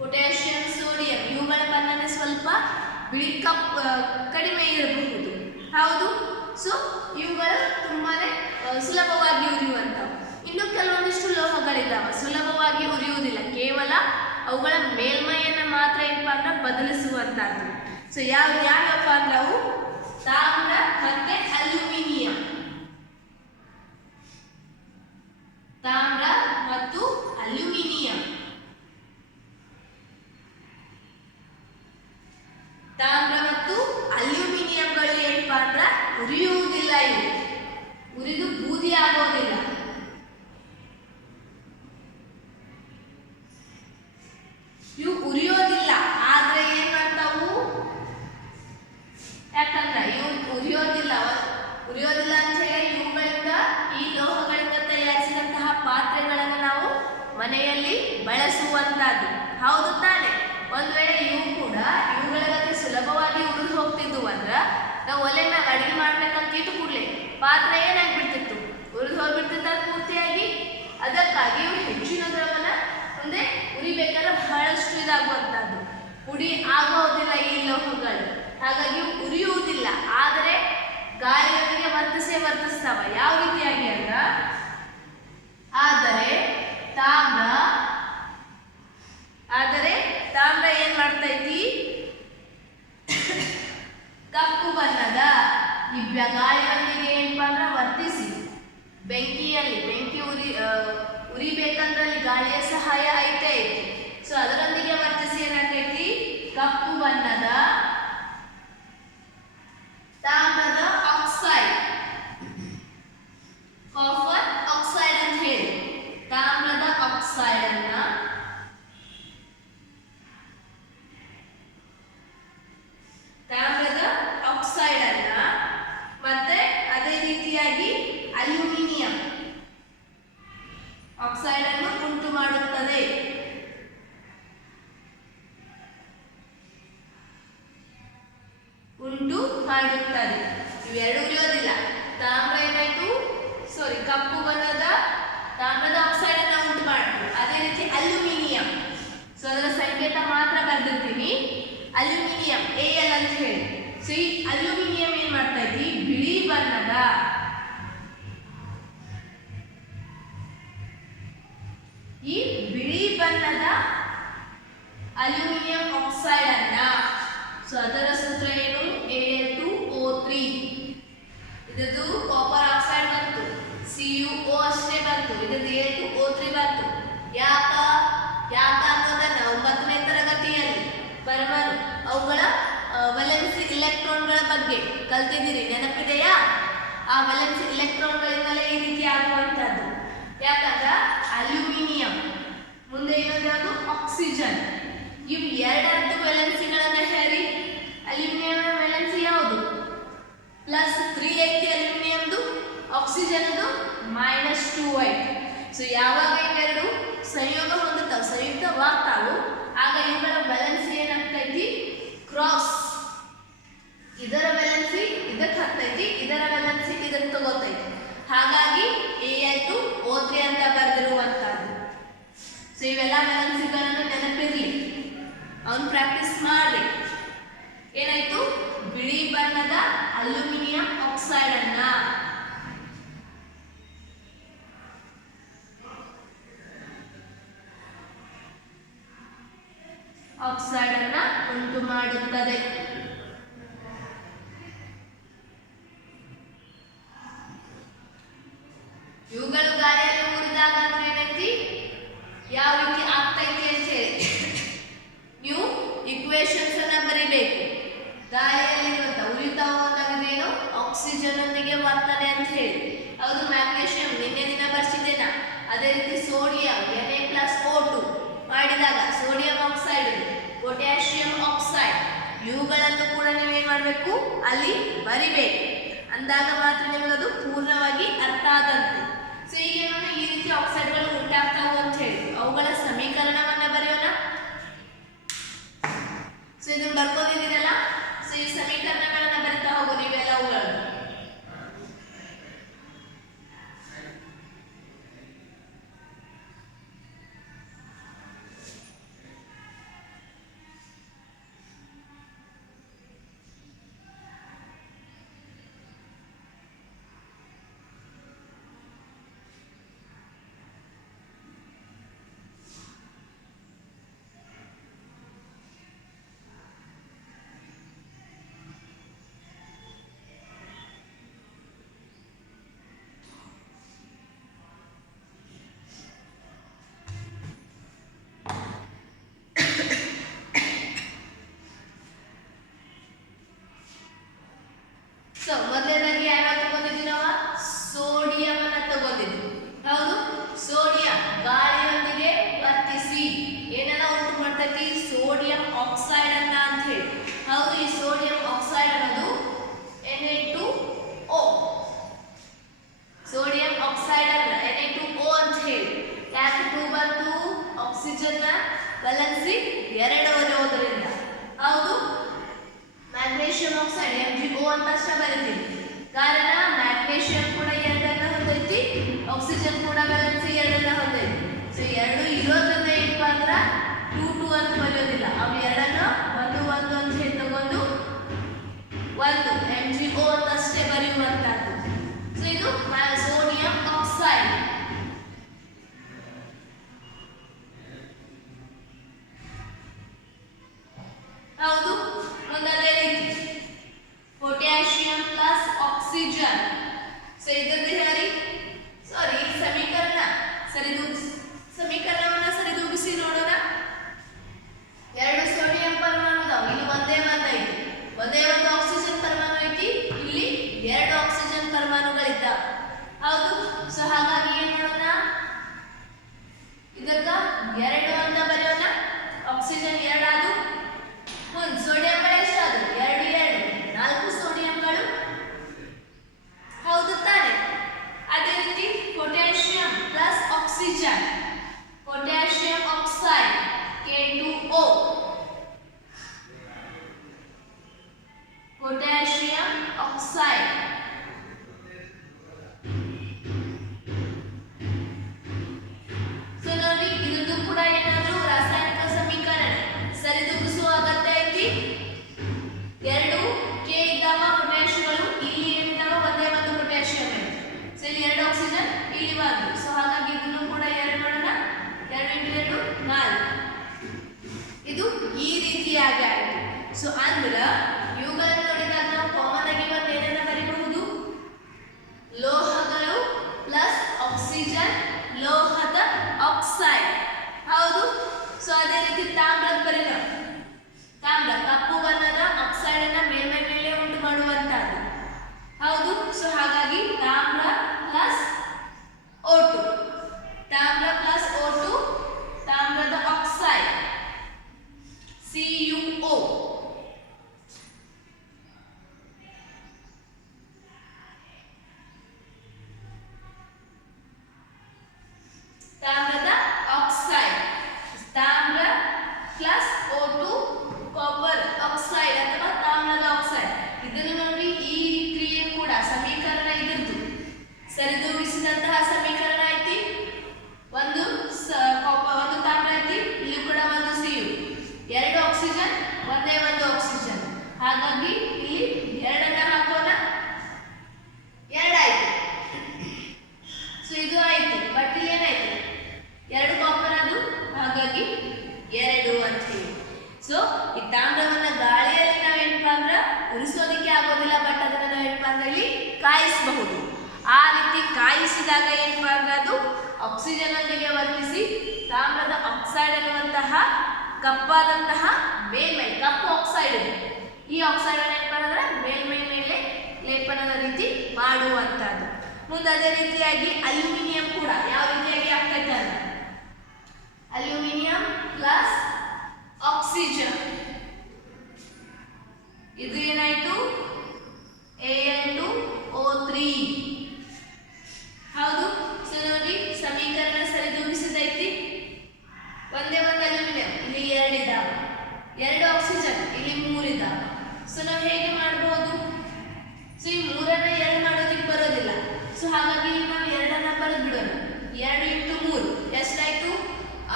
ಪೊಟ್ಯಾಷಿಯಂ, ಸೋಡಿಯಂ ಇವುಗಳ ಬಣ್ಣನೇ ಸ್ವಲ್ಪ ಬಿಳಿ ಕಡಿಮೆ ಇರಬಹುದು. ಹೌದು. ಸೊ ಇವುಗಳು ತುಂಬಾನೇ ಸುಲಭವಾಗಿ ಉರಿಯುವಂಥವು. ಇನ್ನು ಕೆಲವೊಂದಿಷ್ಟು ಲೋಹಗಳಿದ್ದಾವೆ ಸುಲಭವಾಗಿ ಉರಿಯುವುದಿಲ್ಲ, ಕೇವಲ ಅವುಗಳ ಮೇಲ್ಮೈಯನ್ನು ಮಾತ್ರ ಏನಪ್ಪಾ ಅಂದ್ರೆ ಬದಲಿಸುವಂತಹದ್ದು. ಸೊ ಯಾವ್ಯಾವಪ್ಪ ಅಂದ್ರೆ ಅವು ತಾಮ್ರ ಮತ್ತೆ ಅಲ್ಯೂಮಿನಿಯಂ. ತಾಮ್ರ ಮತ್ತು ಅಲ್ಯೂಮಿನಿಯಂ. ತಾಮ್ರ ಮತ್ತು ಅಲ್ಯೂಮಿನಿಯಂಗಳು ಏನಪ್ಪಾ ಅಂದ್ರೆ ಉರಿಯುವುದಿಲ್ಲ, ಇವು ಉರಿದು ಬೂದಿ ಆಗೋದಿಲ್ಲ. ಇವು ಉರಿಯೋದಿಲ್ಲ, ಆದ್ರೆ ಏನ್ ಮಾಡ್ತಾವು? ಯಾಕಂದ್ರೆ ಇವು ಉರಿಯೋದಿಲ್ಲ ಅಂತ ಹೇಳಿ ಇವುಗಳಿಂದ ಈ ಲೋಹಗಳಿಂದ ತಯಾರಿಸಿದಂತಹ ಪಾತ್ರೆಗಳನ್ನು ನಾವು ಮನೆಯಲ್ಲಿ ಬಳಸುವಂತದ್ದು. ಹೌದು ತಾನೆ? ಒಂದ್ ವೇಳೆ ಇವು ಕೂಡ ಇವುಗಳ ಜೊತೆ ಸುಲಭವಾಗಿ ಉರಿದು ಹೋಗ್ತಿದ್ವು ಅಂದ್ರ ನಾವು ಒಲೆ ಮ್ಯಾಗ ಅಡಿಗೆ ಮಾಡ್ಬೇಕಂತ ಇಟ್ಟು ಕೂಡ್ಲೆ ಪಾತ್ರೆ ಏನಾಗ್ಬಿಡ್ತಿತ್ತು? ಉರಿದು ಹೋಗ್ಬಿಡ್ತಿತ್ತ ಪೂರ್ತಿಯಾಗಿ. ಅದಕ್ಕಾಗಿ ಇವು ಹೆಚ್ಚಿನ ದ್ರವನ ಮುಂದೆ ಉರಿಬೇಕಾದ್ರೆ ಬಹಳಷ್ಟು ಇದಾಗುವಂತಹದ್ದು, ಪುಡಿ ಆಗೋದಿಲ್ಲ ಈ ಲೋಹಗಳು. ಹಾಗಾಗಿ ಉರಿಯುವುದಿಲ್ಲ, ಆದರೆ ಗಾಳಿಯೊಂದಿಗೆ ವರ್ತಿಸ್ತಾವ. ಯಾವ ರೀತಿಯಾಗಿ ಅಂದ್ರ ಆದರೆ ತಾಮ್ರ ಏನ್ ಮಾಡ್ತೈತಿ? ಕಪ್ಪು ಬಣ್ಣದ ಗಾಳಿಯೊಂದಿಗೆ ಏನಪ್ಪಾ ಅಂದ್ರೆ ವರ್ತಿಸಿ ಬೆಂಕಿ ಉರಿಬೇಕಂದ್ರೆ ಅಲ್ಲಿ ಗಾಳಿಯ ಸಹಾಯ ಐತೆ. ಸೊ ಅದರೊಂದಿಗೆ ವರ್ತಿಸಿ ಏನಾಗ್ತೈತಿ? ಕಪ್ಪು ಬಣ್ಣದ ತಾಮ್ರದ ಆಕ್ಸೈಡ್, ಕಾಪರ್ ಆಕ್ಸೈಡ್ ಅಂತ ಹೇಳಿ ತಾಮ್ರದ ಆಕ್ಸೈಡ್ ಅನ್ನ ಮತ್ತೆ ಅದೇ ರೀತಿಯಾಗಿ ಅಲ್ಯೂಮಿನಿಯಂ ಆಕ್ಸೈಡ್ ಅನ್ನು ಉಂಟು ಮಾಡುತ್ತದೆ. ಇವೆರಡು ಉರಿಯೋದಿಲ್ಲ. ತಾಮ್ರ ಏನಾಯ್ತು? ಕಪ್ಪು ಬಣ್ಣದ ತಾಮ್ರದ ಆಕ್ಸೈಡ್ ಸಂಕೇತ ಮಾತ್ರ ಬರೆದಿರ್ತೀನಿ. ಅಲ್ಯೂಮಿನಿಯಂ Al ಅಂತ ಹೇಳಿ. ಸೊ ಈ ಅಲ್ಯೂಮಿನಿಯಂ ಏನ್ ಮಾಡ್ತಾ ಇದ್ವಿ, ಬಿಳಿ ಬಣ್ಣದ ಅಲ್ಯೂಮಿನಿಯಂ ಆಕ್ಸೈಡ್ ಅನ್ನ, ಸೊ ಅದರ ಸೂತ್ರ ಏನು, Al2O3. ಇದದು ಕಾಪರ್ ಆಕ್ಸೈಡ್ ಬಂತು, CuO ಅಷ್ಟೇ ಬಂತು, ಇದದು Al2O3 ಬಂತು. ಯಾಕ ಅನ್ನೋದನ್ನ 9ನೇ ತರಗತಿಯಲ್ಲಿ ಪರಮಾಣು ಅವುಗಳ ವೇಲೆನ್ಸಿ ಇಲೆಕ್ಟ್ರಾನ್ಗಳ ಬಗ್ಗೆ ಕಲ್ತಿದ್ದೀರಿ, ನೆನಪಿದೆಯಾ? ಆ ವೇಲೆನ್ಸಿ ಇಲೆಕ್ಟ್ರಾನ್ಗಳಿಂದಲೇ ಈ ರೀತಿ ಆಗುವಂತದ್ದು. ಯಾಕಂದ್ರೆ ಅಲ್ಯೂಮಿನಿಯಂ ಮುಂದೆ ಇನ್ನೊಂದು ಆಕ್ಸಿಜನ್, ಇವು ಎರಡರದ್ದು ವೇಲೆನ್ಸಿಗಳನ್ನ ಹೇಳಿ. ಅಲ್ಯೂಮಿನಿಯಂ ವೇಲೆನ್ಸಿ ಯಾವುದು, +3 ಐತಿ ಅಲ್ಯೂಮಿನಿಯಂದು, ಆಕ್ಸಿಜನ್ದು -2 ಐತಿ. ಸೊ ಯಾವಾಗ ಇವೆರಡು ಸಂಯೋಗ ಹೊಂದುತ್ತಾವೆ, ಸಂಯುಕ್ತವಾಗ್ತಾವು, ಆಗ ಇವುಗಳ ವೇಲೆನ್ಸಿ ಏನಾಗ್ತೈತಿ, ಕ್ರಾಸ್. ಇದರ ವೇಲೆನ್ಸಿ ಇದಕ್ಕೆ ಹತ್ತೈತಿ, ಇದರ ವೇಲೆನ್ಸಿ ಇದಕ್ಕೆ ತಗೋತೈತಿ. ಹಾಗಾಗಿ Al2O3 ಅಂತ ಬರೆದಿರುವಂತದ್ದು. ಸೊ ಇವೆಲ್ಲ ವೇಲೆನ್ಸಿಗಳನ್ನು ನೆನಪಿರ್ಲಿ, ಅವನು ಪ್ರಾಕ್ಟೀಸ್ ಮಾಡ್ರಿ. ಏನಾಯ್ತು, ಬಿಳಿ ಬಣ್ಣದ ಅಲ್ಯೂಮಿನಿಯಂ ಆಕ್ಸೈಡ್ ಅನ್ನ ಉಂಟು ಮಾಡುತ್ತದೆ. ಇವುಗಳು ಗಾಳಿಯಲ್ಲಿ ಊರಿದಾಗ ಏನೈತಿ, ಯಾವ ರೀತಿ ಆಗ್ತೈತಿ ಅಂತ ಹೇಳಿ ನೀವು ಇಕ್ವೇಶನ್ಸ್ ಅನ್ನ ಬರಿಬೇಕು. ಗಾಳಿಯಲ್ಲಿ ಉರಿತಾ ಹೋದಾಗೇನು, ಆಕ್ಸಿಜನ್ ಒಂದಿಗೆ ವರ್ತನೆ ಅಂತ ಹೇಳಿ. ಹೌದು, ಮ್ಯಾಗ್ನೇಷಿಯಂ ನಿನ್ನೆ ದಿನ ಬರ್ಸಿದ್ದೇನ. ಅದೇ ರೀತಿ ಸೋಡಿಯಂ Na+O2 ಮಾಡಿದಾಗ ಸೋಡಿಯಂ ಆಕ್ಸೈಡ್, ಪೊಟ್ಯಾಷಿಯಂ ಆಕ್ಸೈಡ್, ಇವುಗಳನ್ನು ಕೂಡ ನೀವೇನ್ ಮಾಡಬೇಕು, ಅಲ್ಲಿ ಬರಿಬೇಕು. ಅಂದಾಗ ಮಾತ್ರ ನಿಮಗದು ಪೂರ್ಣವಾಗಿ ಅರ್ಥ ಆದಂತೆ. ಸೊ ಈಗ ಈ ರೀತಿ ಆಕ್ಸೈಡ್ಗಳು ಉಂಟಾಗ್ತಾವು ಅಂತ ಹೇಳಿ ಅವುಗಳ ಸಮೀಕರಣವನ್ನ ಬರೆಯೋಣ. ಸೊ ಇದನ್ನ ಬರ್ಕೊಂಡಿದ್ದೀರಲ್ಲ, ಸೊ ಈ ಸಮೀಕರಣಗಳನ್ನ ಬರಿತಾ ಹೋಗೋ ನೀವೆಲ್ಲ ಅವುಗಳನ್ನು. ಸೊ ಮೊದಲನೇದಾಗಿ ಯಾವ ತಗೊಂಡಿದ್ವಿ, ನಾವು ಸೋಡಿಯಂ ಅನ್ನ ತಗೊಂಡಿದ್ವಿ. ಹೌದು, ಸೋಡಿಯಂ ಗಾಳಿಯೊಂದಿಗೆ ವರ್ತಿಸಿ ಏನನ್ನ ಉಂಟು ಮಾಡ್ತೈತಿ, ಸೋಡಿಯಂ ಆಕ್ಸೈಡ್ ಅನ್ನ ಅಂತ ಹೇಳಿ. ಹೌದು, ಈ ಸೋಡಿಯಂ ಆಕ್ಸೈಡ್ ಅನ್ನೋದು Na2O, ಸೋಡಿಯಂ ಆಕ್ಸೈಡ್ ಅನ್ನ Na2O ಅಂತ ಹೇಳಿ. ಯಾಕೆ 2 ಬಂತು, ಆಕ್ಸಿಜನ್ ನ ವೇಲೆನ್ಸಿ 2 ಇರೋದ್ರಿಂದ. ಹೌದು, ಮ್ಯಾಗ್ನೇಷಿಯಂ ಆಕ್ಸೈಡ್ MgO ಅಂತ ಅಷ್ಟೇ ಬರೀತೀವಿ. ಕಾರಣ ಮ್ಯಾಗ್ನೇಷಿಯಂ ಕೂಡ 2 ಹೊಂದೈತಿ, ಆಕ್ಸಿಜನ್ ಕೂಡ ವೇಲೆನ್ಸಿ 2 ಹೊಂದೈತಿ. ಸೊ 2 ಇರೋದ್ರಿಂದ ಏನಪ್ಪಾ ಅಂದ್ರೆ 2 ಅಂತ ಬರೆಯೋದಿಲ್ಲ, ಅವು 2 1 ಅಂತ ಹೇಳಿ ತಗೊಂಡು 1 MgO ಅಂತ ಅಷ್ಟೇ ಬರೆಯುವಂತದ್ದು. ಸೊ ಇದು ಸೋಡಿಯಂ ಆಕ್ಸೈಡ್. ಹೌದು, ಮುಂದೆ ರೀತಿ ಪೊಟ್ಯಾಷಿಯಂ ಪ್ಲಸ್ ಆಕ್ಸಿಜನ್. ಸೊ ಇದರದ್ದು ಹೇಳಿ, ಸಾರಿ ಸಮೀಕರಣ ಸಮೀಕರಣವನ್ನ ಸರಿದೂಗಿಸಿ ನೋಡೋಣ. 2 ಸೋಡಿಯಂ ಪರಮಾಣು ಅದಾವ, ಇಲ್ಲಿ ಒಂದೇ ಐತಿ, ಒಂದೇ ಒಂದು ಆಕ್ಸಿಜನ್ ಪರಮಾಣು ಐತಿ, ಇಲ್ಲಿ 2 ಆಕ್ಸಿಜನ್ ಪರಮಾಣುಗಳಿದ್ದಾವ. ಹೌದು, ಸೊ ಹಾಗಾಗಿ ಏನ್ ಮಾಡೋಣ, ಇದಕ್ಕ 2 ಅಂತ ಬರೆಯೋಣ. ಆಕ್ಸಿಜನ್ 2 ಆದು, ಸೋಡಿಯಂಗಳು ಎಷ್ಟಾದ್ರು, 4 ಸೋಡಿಯಂಗಳು. ಹೌದು ತಾನೆ. ಅದೇ ರೀತಿ potassium plus oxygen, potassium oxide K2O, potassium oxide. So ನೋಡಿ, ಇದನ್ನು ಕೂಡ ಏನಾದ್ರು ರಾಸಾಯನಿಕ ಸಮೀಕರಣ ಸೊ ಅಂದ್ರೆ ಇವುಗಳನ್ನು ನೋಡಿದಾಗ ನಾವು ಕಾಮನ್ ಆಗಿ ಒಂದು ಏನನ್ನ ಬರೀಬಹುದು, ಲೋಹಗಳು ಪ್ಲಸ್ ಆಕ್ಸಿಜನ್, ಲೋಹದ ಆಕ್ಸೈಡ್. ಹೌದು. ಸೊ ಅದೇ ರೀತಿ ತಾಮ್ರದ ಬರೀ ತಾಮ್ರ ಕಪ್ಪು ಬಣ್ಣದ ಆಕ್ಸೈಡ್ ಅನ್ನ ಮೇಲ್ಮೈ ಮೇಲೆ ಉಂಟು ಮಾಡುವಂತಹದ್ದು. ಹೌದು. ಸೊ ಹಾಗಾಗಿ ತಾಮ್ರ ಪ್ಲಸ್ O2, ತಾಮ್ರ ಪ್ಲಸ್ O2, ತಾಮ್ರದ ಆಕ್ಸೈಡ್ CuO. ತಾಮ್ರದ ಆಕ್ಸೈಡ್, ತಾಮ್ರ ಪ್ಲಸ್ O2 ಕಾಪರ್ ಆಕ್ಸೈಡ್ ಅಥವಾ ತಾಮ್ರದ ಆಕ್ಸೈಡ್. ಇದನ್ನು ನೋಡಿ, ಈ ಕ್ರಿಯೆ ಕೂಡ ಸಮೀಕರಣ ಇದ್ರದ್ದು ಸರಿದೂಗಿಸಿದಂತಹ ಸಮೀಕರಣ ಐತಿ. ಒಂದು ಒಂದು ತಾಮ್ರ ಐತಿ, ಇಲ್ಲಿ ಕೂಡ ಒಂದು Cu, ಎರಡು ಆಕ್ಸಿಜನ್, ಒಂದೇ ಒಂದು ಆಕ್ಸಿಜನ್. ಹಾಗಾಗಿ ಇಲ್ಲಿ ಎರಡನ್ನ ಹಾಕೋಣ, ಎರಡಾಯ್ತು. ಸೊ ಇದು ಆಯ್ತು. ಬಟ್ ಇಲ್ಲಿ ಏನಾಯ್ತು, ಎರಡು ಕಾಪರ್ ಅದು, ಹಾಗಾಗಿ ಎರಡು ಅಂತ ಹೇಳಿ. ಸೊ ಈ ತಾಮ್ರವನ್ನ ಗಾಳಿಯಲ್ಲಿ ನಾವೇನಪ್ಪ ಅಂದ್ರೆ ಉರಿಸೋದಕ್ಕೆ ಆಗೋದಿಲ್ಲ, ಬಟ್ ಅದನ್ನ ನಾವೇನಪ್ಪ ಅಂದ್ರೆ ಇಲ್ಲಿ ಕಾಯಿಸಬಹುದು. ಆ ರೀತಿ ಕಾಯಿಸಿದಾಗ ಏನಪ್ಪ ಅಂದ್ರೆ ಅದು ಆಕ್ಸಿಜನ್ ಒಂದಿಗೆ ವರ್ತಿಸಿ ತಾಮ್ರದ ಆಕ್ಸೈಡ್ ಅನ್ನುವಂತಹ ಕಪ್ಪಾದಂತಹ ಮೇಲ್ಮೈ, ಕಪ್ಪು ಆಕ್ಸೈಡ್ ಇದೆ, ಈ ಆಕ್ಸೈಡ್ ಏನಪ್ಪ ಅಂದ್ರೆ ಮೇಲ್ಮೈ ಮೇಲೆ ಲೇಪನದ ರೀತಿ ಮಾಡುವಂತಹದ್ದು. ಮುಂದೆ ಅದೇ ರೀತಿಯಾಗಿ ಅಲ್ಯೂಮಿನಿಯಂ ಕೂಡ ಯಾವ ರೀತಿಯಾಗಿ ಆಗ್ತೈತೆ ಅಂದ್ರೆ ಅಲ್ಯೂಮಿನಿಯಂ ಪ್ಲಸ್ ಆಕ್ಸಿಜನ್, ಇದು ಏನಾಯ್ತು Al2O3. ಹೌದು. ಸೊ ನೋಡಿ, ಸಮೀಕರಣ ಸರಿದೂಗಿಸಿದೈತಿ. ಒಂದೇ ಒಂದು ಅಲ್ಯೂಮಿನಿಯಂ, ಇಲ್ಲಿ ಎರಡು ಇದಾವ, ಎರಡು ಆಕ್ಸಿಜನ್, ಇಲ್ಲಿ ಮೂರು ಇದಾವ. ಸೊ ನಾವು ಹೇಗೆ ಮಾಡಬಹುದು, ಸೊ ಈ ಮೂರನ್ನ ಎರಡು ಮಾಡೋದಕ್ಕೆ ಬರೋದಿಲ್ಲ. ಸೊ ಹಾಗಾಗಿ ಇಲ್ಲಿ ನಾವು ಎರಡನ್ನ ಬರೆದು ಬಿಡೋಣ. 2 ಇಂಟು 3 ಎಷ್ಟಾಯ್ತು,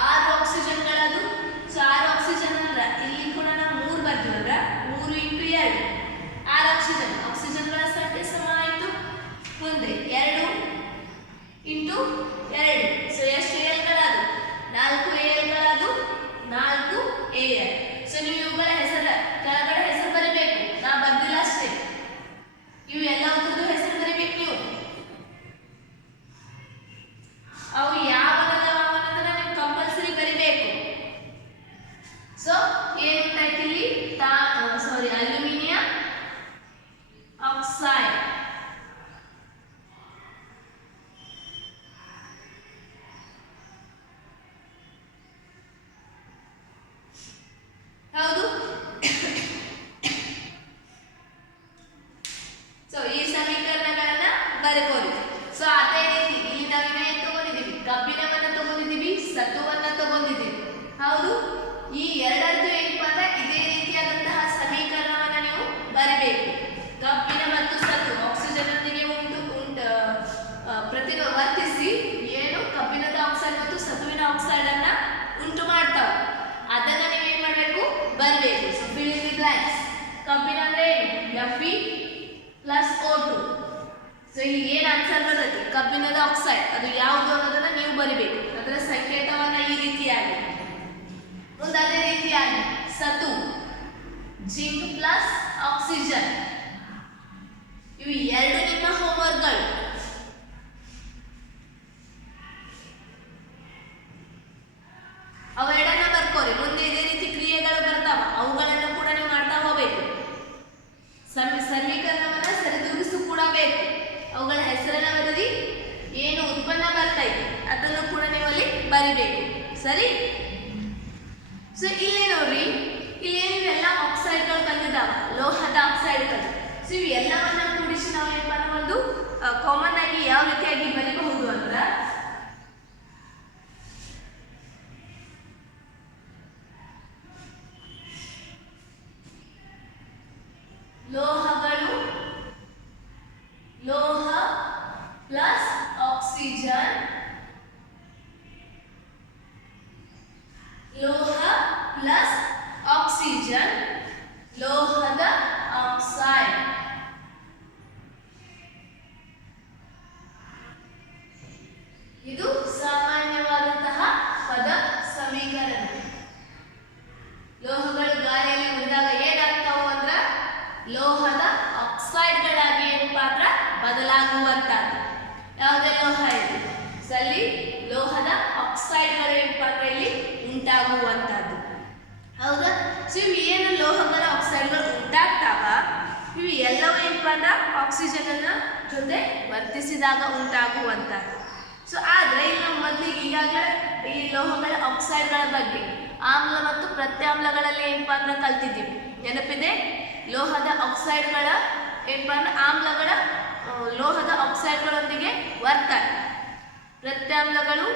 6 ಆಕ್ಸಿಜನ್ಗಳದು. ಸೊ 6 ಆಕ್ಸಿಜನ್ ಅಂದ್ರೆ ಇಲ್ಲಿ ಕೂಡ ನಾವು 3 ಬರ್ತೀವಲ್ಲ, 3 ಇಂಟು 2 6 ಆಕ್ಸಿಜನ್, ಆಕ್ಸಿಜನ್ಗಳ ಸಂಖ್ಯೆ ಸಮ ಆಯಿತು. ಮುಂದೆ 2 ಇಂಟು 2, ಸೊ ಎಷ್ಟು Alಗಳದು, 4 Alಗಳದು, 4 Al. ಸೊ ನೀವು ಇವುಗಳ ಹೆಸರು ಕೆಳಗಡೆ ಹೆಸರು ಬರೀಬೇಕು, ನಾ ಬರ್ದಿಲ್ಲ ಅಷ್ಟೇ. ಇವು ಎಲ್ಲ ಉತ್ತರದ ಹೆಸರು ಬರೀಬೇಕು ನೀವು. ಅವು ಯಾವನ್ನಂದ್ರೆ ನೀವು ಕಂಪಲ್ಸರಿ ಬರೀಬೇಕು. ಸೊ ಏನಾಯ್ತು ಇಲ್ಲಿ, ಅಲ್ಯೂಮಿನಿಯಂ ಆಕ್ಸೈಡ್, ಹೌದು. ಸೊ ಈ ಸಮೀಕರಣಗಳನ್ನ ಬರೆಯಬಹುದು. ಸೊ ಅದೇ ರೀತಿ ಇಲ್ಲಿ ನಾವೇನು ತಗೊಂಡಿದ್ದೀವಿ, ಕಬ್ಬಿಣವನ್ನ ತಗೊಂಡಿದ್ದೀವಿ, ಸತುವನ್ನ ತಗೊಂಡಿದ್ದೀವಿ. ಹೌದು. ಈ ಎರಡರದ್ದು ಏನಪ್ಪ ಅಂದ್ರೆ ಇದೇ ರೀತಿಯಾದಂತಹ ಸಮೀಕರಣವನ್ನ ನೀವು ಬರಬೇಕು. ಕಬ್ಬಿಣ ಮತ್ತು ಸತು ಆಕ್ಸಿಜನ್ ನೊಂದಿಗೆ ವರ್ತಿಸಿ ಏನು ಕಬ್ಬಿಣದ ಆಕ್ಸೈಡ್ ಮತ್ತು ಸತುವಿನ ಆಕ್ಸೈಡ್ ಅನ್ನ ಉಂಟು ಮಾಡ್ತಾವ, ಅದನ್ನ ನೀವೇನ್ ಮಾಡಬೇಕು, ಬರಬೇಕು. So fill in the blanks. ಕಬ್ಬಿಣ ಅಂದ್ರೆ Fe ಪ್ಲಸ್ O2. ಸೊ ಇಲ್ಲಿ ಏನ್ ಆನ್ಸರ್ ಬರುತ್ತೆ, ಕಬ್ಬಿಣದ ಆಕ್ಸೈಡ್ ಅದು ಯಾವುದು ಅನ್ನೋದನ್ನ ನೀವು ಬರಿಬೇಕು. ಅದರ ಸಂಕೇತವನ್ನ ಈ ರೀತಿಯಾಗಿ. ಮುಂದೆ ಅದೇ ರೀತಿಯಾಗಿ ಸತು ಜಿಂಕ್ ಪ್ಲಸ್ ಆಕ್ಸಿಜನ್, ಇವು ಎರಡು ನಿಮ್ಮ ಹೋಮ್ವರ್ಕ್ಗಳು. ಅವೆರಡನ್ನ ಬರ್ಕೋರಿ. ಮುಂದೆ ಇದೇ ರೀತಿ ಕ್ರಿಯೆಗಳು ಬರ್ತಾವ, ಅವುಗಳನ್ನು ಕೂಡ ನೀವು ಮಾಡ್ತಾ ಹೋಗ್ಬೇಕು. ಸಮೀಕರಣವನ್ನ ಸರಿದೂಗಿಸು ಕೂಡ ಬೇಕು. ಅವುಗಳ ಹೆಸರನ್ನ ಬರೆದಿ, ಏನು ಉತ್ಪನ್ನ ಬರ್ತೈತಿ ಅದನ್ನು ಕೂಡ ನೀವು ಅಲ್ಲಿ ಬರಿಬೇಕು. ಸರಿ. ಸೊ ಇಲ್ಲಿ ನೋಡ್ರಿ, ಇಲ್ಲಿ ಏನಿವೆಲ್ಲ ಆಕ್ಸೈಡ್ಗಳು ಬಂದಿದ್ದಾವ, ಲೋಹದ ಆಕ್ಸೈಡ್ಗಳು. ಸೊ ಇವೆಲ್ಲವನ್ನ ಕೂಡಿಸಿ ನಾವು ಏನಪ್ಪ ಒಂದು ಕಾಮನ್ ಆಗಿ ಯಾವ ರೀತಿಯಾಗಿ ಬರೀಬಹುದು ಅಂದ್ರೆ ಲೋಹಗಳು, ಲೋಹ ಪ್ಲಸ್ ಆಕ್ಸಿಜನ್, ಲೋಹ ಪ್ಲಸ್ ಆಕ್ಸಿಜನ್, ಲೋಹದ ಆಕ್ಸೈಡ್. ಇದು ಸಾಮಾನ್ಯವಾದಂತಹ ಪದ ಸಮೀಕರಣ. ಲೋಹಗಳು ಗಾಳಿಯಲ್ಲಿ ಉಳಿದಾಗ ಏನಾಗ್ತದೆ, ಯಾವುದೇ ಲೋಹ ಇದೆ. ಸೊ ಅಲ್ಲಿ ಲೋಹದ ಆಕ್ಸೈಡ್ಗಳು ಏನಪ್ಪ ಅಂದ್ರೆ ಇಲ್ಲಿ ಉಂಟಾಗುವಂತದ್ದು. ಹೌದಾ? ಸೊ ಇವು ಏನು ಲೋಹಗಳ ಆಕ್ಸೈಡ್ಗಳು ಉಂಟಾಗ್ತಾವ, ಇವು ಎಲ್ಲವೂ ಏನಪ್ಪ ಅಂದ್ರೆ ಆಕ್ಸಿಜನ್ ಅನ್ನ ಜೊತೆ ವರ್ತಿಸಿದಾಗ ಉಂಟಾಗುವಂತದ್ದು. ಸೊ ಆದ್ರೆ ಇಲ್ಲಿ ನಾವು ಮೊದಲಿಗೆ ಈಗಾಗಲೇ ಈ ಲೋಹಗಳ ಆಕ್ಸೈಡ್ಗಳ ಬಗ್ಗೆ ಆಮ್ಲ ಮತ್ತು ಪ್ರತ್ಯಾಮ್ಲಗಳಲ್ಲಿ ಏನಪ್ಪ ಅಂದ್ರೆ ಕಲ್ತಿದ್ದೀವಿ. ನೆನಪಿದೆ? ಲೋಹದ ಆಕ್ಸೈಡ್ಗಳ ಏನಪ್ಪ ಅಂದ್ರೆ ಆಮ್ಲಗಳ ಲೋಹದ ಆಕ್ಸೈಡ್ಗಳೊಂದಿಗೆ ವರ್ತನೆ, ಪ್ರತ್ಯಾಮ್ಲಗಳು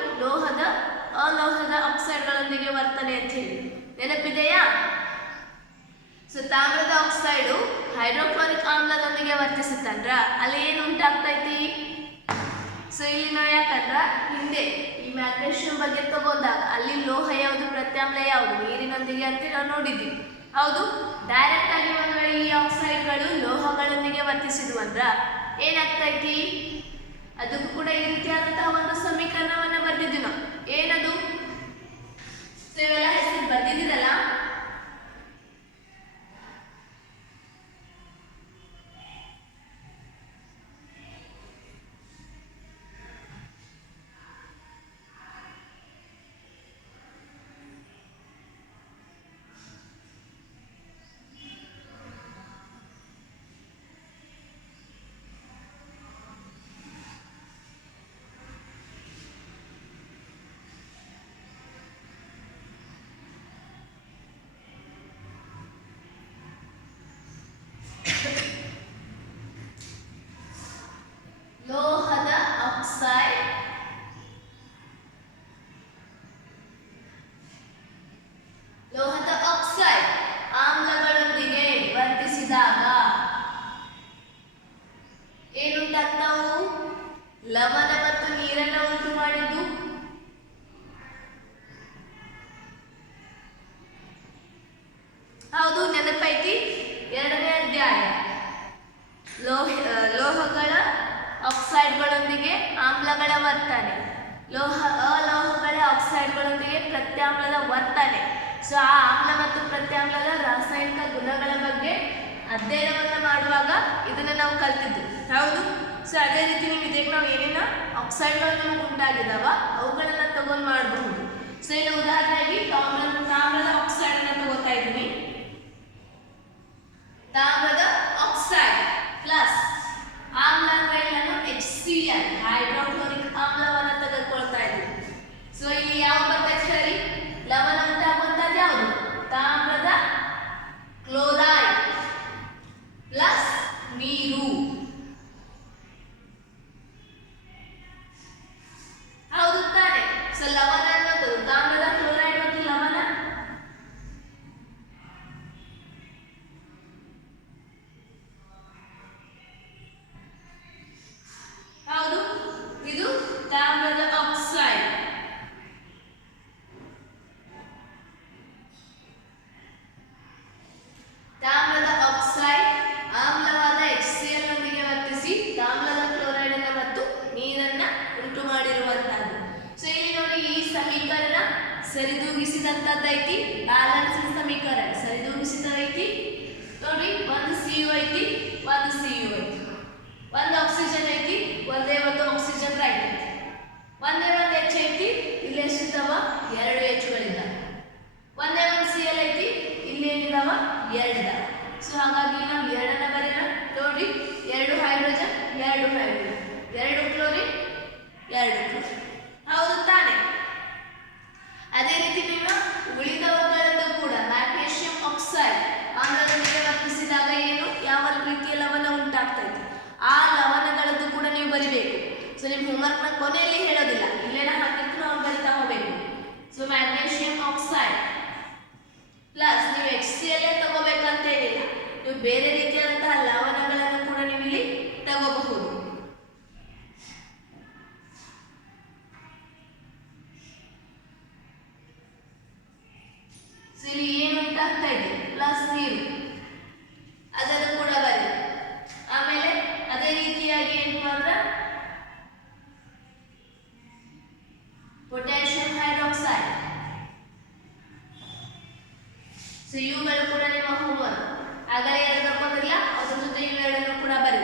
ಅಲೋಹದ ಆಕ್ಸೈಡ್ಗಳೊಂದಿಗೆ ವರ್ತನೆ ಅಂತ ಹೇಳಿ ನೆನಪಿದೆಯಾ? ಸೊ ತಾಮ್ರದ ಆಕ್ಸೈಡು ಹೈಡ್ರೋಕ್ಲೋರಿಕ್ ಆಮ್ಲದೊಂದಿಗೆ ವರ್ತಿಸುತ್ತಂದ್ರ ಅಲ್ಲಿ ಏನು ಉಂಟಾಗ್ತೈತಿ? ಸೊ ಇಲ್ಲಿ ನಾವು ಯಾಕಂದ್ರ ಹಿಂದೆ ಈ ಮ್ಯಾಗ್ನೇಷಿಯಂ ಬಗ್ಗೆ ತಗೊಂಡಾಗ ಅಲ್ಲಿ ಲೋಹ ಯಾವುದು, ಪ್ರತ್ಯಾಮ್ಲ ಯಾವುದು, ನೀರಿನೊಂದಿಗೆ ಅಂತ ನಾವು ನೋಡಿದ್ದೀವಿ. ಹೌದು, ಡೈರೆಕ್ಟ್ ಆಗಿ ಒಂದ್ ವೇಳೆ ಈ ಆಕ್ಸೈಡ್ಗಳು ಲೋಹಗಳೊಂದಿಗೆ ವರ್ತಿಸಿದ್ವು ಅಂದ್ರ ಏನಾಗ್ತೈತಿ? ಅದಕ್ಕೂ ಕೂಡ ಈ ರೀತಿಯಾದಂತಹ ಒಂದು ಸಮೀಕರಣವನ್ನ ಬರ್ದಿದ್ವಿ ನಾವು. ಏನದು? ಸೊ ಇವೆಲ್ಲ ಹೆಸರು ಬರ್ದಿದ್ದೀರಲ್ಲ, ಲೋಹದ ಆಕ್ಸೈಡ್ ಆಮ್ಲಗಳೊಂದಿಗೆ ವರ್ತಿಸಿದಾಗ ಏನುಂಟಾಗ್ತಾವು? ಲವಣ ಮತ್ತು ನೀರನ್ನ ಉಂಟು ಮಾಡಿದ್ದು. ಹೌದು, ನೆನಪೈತಿ? 2ನೇ ಅಧ್ಯಾಯ ಲೋಹಗಳ ಆಕ್ಸೈಡ್ಗಳೊಂದಿಗೆ ಆಮ್ಲಗಳ ವರ್ತನೆ, ಅಲೋಹಗಳ ಆಕ್ಸೈಡ್ಗಳೊಂದಿಗೆ ಪ್ರತ್ಯಾಮ್ಲದ ವರ್ತನೆ. ಸೊ ಆ ಆಮ್ಲ ಮತ್ತು ಪ್ರತ್ಯಾಮ್ಲದ ರಾಸಾಯನಿಕ ಗುಣಗಳ ಬಗ್ಗೆ ಅಧ್ಯಯನವನ್ನ ಮಾಡುವಾಗ ಇದನ್ನ ನಾವು ಕಲ್ತಿದ್ವಿ. ಹೌದು. ಸೊ ಅದೇ ರೀತಿ ನೀವು ಇದಕ್ಕೆ ನಾವು ಏನೇನ ಆಕ್ಸೈಡ್ಗಳು ನಮಗೆ ಉಂಟಾಗಿದಾವ ಅವುಗಳನ್ನ ತಗೊಂಡು ಮಾಡಬಹುದು. ಸೊ ಇಲ್ಲಿ ಉದಾಹರಣೆಗೆ ತಾಮ್ರದ ಆಕ್ಸೈಡ್ ಅನ್ನ ತಗೋತಾ ಇದ್ದೀನಿ. ತಾಮ್ರದ ಆಕ್ಸೈಡ್ ಪ್ಲಸ್ ಆಮ್ಲ ಅಂದ್ರೆ ನಾನು HCl ಹೈಡ್ರೋಕ್ಲೋರಿಕ್ ಆಮ್ಲವನ್ನ ತೆಗೆದುಕೊಳ್ತಾ ಇದ್ದೀನಿ. ಸೊ ಇಲ್ಲಿ ಯಾವ ಬರ್ತೈತೆ ಸರಿ? ಲವಣ ಉಂಟಾಗುವಂತದ್ದು ಯಾವುದು? ತಾಮ್ರದ ಕ್ಲೋರೈಡ್ ಪ್ಲಸ್ ನೀರು. ಹೌದು ತಾನೆ? ಸೊ ಲವಣ ಅನ್ನೋದು ತಾಮ್ರದ ಕ್ಲೋರೈಡ್ ಮತ್ತು ಲವಣ ಹೌದು, ಇದು ತಾಮ್ರದ ಆಕ್ಸೈಡ್. ತಾಮ್ರದ ಆಕ್ಸೈಡ್ ಆಮ್ಲವಾದ HCl ನೊಂದಿಗೆ ವರ್ತಿಸಿ ತಾಮ್ರದ ಕ್ಲೋರೈಡ್ ಅನ್ನು ಮತ್ತು ನೀರನ್ನ ಉಂಟು ಮಾಡಿರುವಂತದ್ದು. ಸೊ ಇಲ್ಲಿ ನೋಡಿ, ಈ ಸಮೀಕರಣ ಸರಿದೂಗಿಸಿದಂತದ್ದೈತಿ, ಬ್ಯಾಲೆನ್ಸ್ ಸಮೀಕರಣ ಸರಿದೂಗಿಸಿದ ಐತಿ. ನೋಡಿ, ಒಂದು CO ಐತಿ, ಒಂದು CO ಐತಿ, ಒಂದು ಆಕ್ಸಿಜನ್ ಐತಿ, ಒಂದೇ ಒಂದು ಆಕ್ಸಿಜನ್ ರೈಟ್ ಐತಿ, ಒಂದೇ ಒಂದು H ಐತಿ, ಇಲ್ಲಿ ಎಷ್ಟಿದಾವ? 2 Hಗಳಿದ್ದಾವೆ. ಒಂದೇ ಒಂದು Cl ಐತಿ, ಇಲ್ಲಿ ಏನಿದಾವ? 2 ಇದಾವ. ಸೊ ಹಾಗಾಗಿ ನಾವು 2 ಬರೆಯೋಣ. ನೋಡಿ, 2 ಹೈಡ್ರೋಜನ್, 2 ಹೈಡ್ರೋಜನ್, 2 ಕ್ಲೋರಿನ್, 2 ಕ್ಲೋರಿನ್. ಹೌದು ತಾನೆ? ಅದೇ ರೀತಿ ನೀವು ಉಳಿದವುಗಳಲ್ಲೂ ಕೂಡ ಮ್ಯಾಗ್ನೇಷಿಯಂ ಆಕ್ಸೈಡ್ ಆಮ್ಲದೊಂದಿಗೆ ವರ್ತಿಸಿದಾಗ ಏನು ಯಾವ ರೀತಿಯ ಲವಣ ಉಂಟಾಗ್ತೈತಿ ಆ ಲವಣಗಳದ್ದು ಕೂಡ ನೀವು ಬರಿಬೇಕು. ಸೊ ನಿಮ್ಮ ಹೋಮ್ವರ್ಕ್ನ ಕೊನೆಯಲ್ಲಿ ಹೇಳೋದಿಲ್ಲ, ಇಲ್ಲೇನ ಹಾಕಿರ್ತೀವಿ ನಾವು ಬರಿತಾ ಹೋಗಬೇಕು. ಸೊ ಮ್ಯಾಗ್ನೇಷಿಯಂ ಆಕ್ಸೈಡ್ ಪ್ಲಸ್ ನೀವು HCl ತಗೋಬೇಕಂತ ಏನಿಲ್ಲ, ನೀವು ಬೇರೆ ರೀತಿಯಾದಂತಹ ಲವಣಗಳನ್ನು ಕೂಡ ನೀವು ಇಲ್ಲಿ ತಗೋಬಹುದು. ಸೊ ಇಲ್ಲಿ ಏನು ಉಂಟಾಗ್ತಾ ಇದೆ? ಪ್ಲಸ್ ನೀರು, ಅದನ್ನು ಕೂಡ ಬರಿ. ಆಮೇಲೆ ಅದೇ ರೀತಿಯಾಗಿ ಏನಪ್ಪ ಅಂದ್ರೆ ಪೊಟ್ಯಾಷಿಯಂ ಹೈಡ್ರಾಕ್ಸೈಡ್. ಸೊ ಇವುಗಳು ಕೂಡ ನಿಮ್ಮ ಹೋಮ್ವರ್ಕ್. ಆಗಲೇ 2 ತಪ್ಪೋದಿಲ್ಲ, ಅದ್ರ ಜೊತೆ ಇವೆರಡನ್ನು ಕೂಡ ಬರಿ.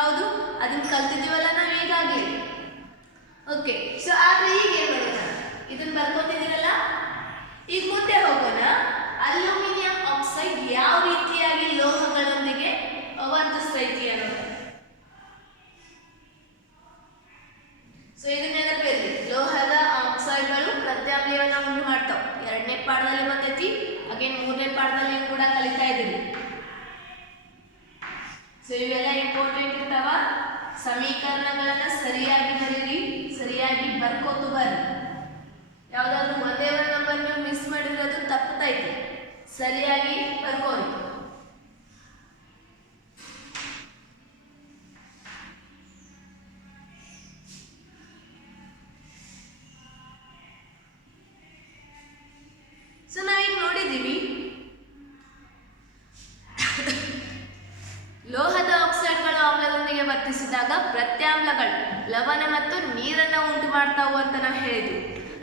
ಹೌದು, ಅದನ್ನ ಕಲ್ತಿದ್ದೀವಲ್ಲ ನಾವು ಈಗಾಗಲೇ. ಓಕೆ, ಸೊ ಆದ್ರೆ ಈಗ ಏನ್ ಮಾಡೋಣ, ಇದನ್ನ ಬರ್ಕೊತಿದ್ದೀರಲ್ಲ, ಈಗ ಮುಂದೆ ಹೋಗೋಣ. ಅಲ್ಯೂಮಿನಿಯಂ ಆಕ್ಸೈಡ್ ಯಾವ ರೀತಿಯಾಗಿ ಲೋಹಗಳೊಂದಿಗೆ ವರ್ತಿಸ್ತೈತಿ ಅನ್ನೋದು. ಸೊ ಇದನ್ನ ನೆನಪಿರಲಿ, ಲೋಹದ ಆಕ್ಸೈಡ್ಗಳು ಪ್ರತ್ಯಾಮ್ಲೀಯವನ್ನ ಉಂಟು ಮಾಡ್ತಾವ. 2ನೇ ಪಾಠದಲ್ಲಿ ಬಂದೈತಿ, ಅಗೇನ್ 3ನೇ ಪಾಠದಲ್ಲಿ ಕೂಡ ಕಲಿತಾ ಇದ್ದೀವಿ. ಸೊ ಇವೆಲ್ಲ ಇಂಪಾರ್ಟೆಂಟ್ ಇರ್ತಾವ. ಸಮೀಕರಣಗಳನ್ನ ಸರಿಯಾಗಿ ಬರೀರಿ, ಸರಿಯಾಗಿ ಬರ್ಕೋತು ಬರ್ರಿ. ಯಾವ್ದಾದ್ರು ಒಂದೇ ಒಂದು ನಂಬರ್ ನೀವು ಮಿಸ್ ಮಾಡಿದ್ರೆ ಅದು ತಪ್ಪತೈತಿ, ಸರಿಯಾಗಿ ಬರ್ಕೋರಿ. ಸೊ ನಾವೀಗ ನೋಡಿದ್ದೀವಿ ಲೋಹದ ಆಕ್ಸೈಡ್ಗಳು ಆಮ್ಲದೊಂದಿಗೆ ವರ್ತಿಸಿದಾಗ ಪ್ರತ್ಯಾಮ್ಲಗಳು ಲವಣ ಮತ್ತು ನೀರನ್ನು ಉಂಟು ಮಾಡ್ತಾವು ಅಂತ ನಾವು ಹೇಳಿದ್ವಿ.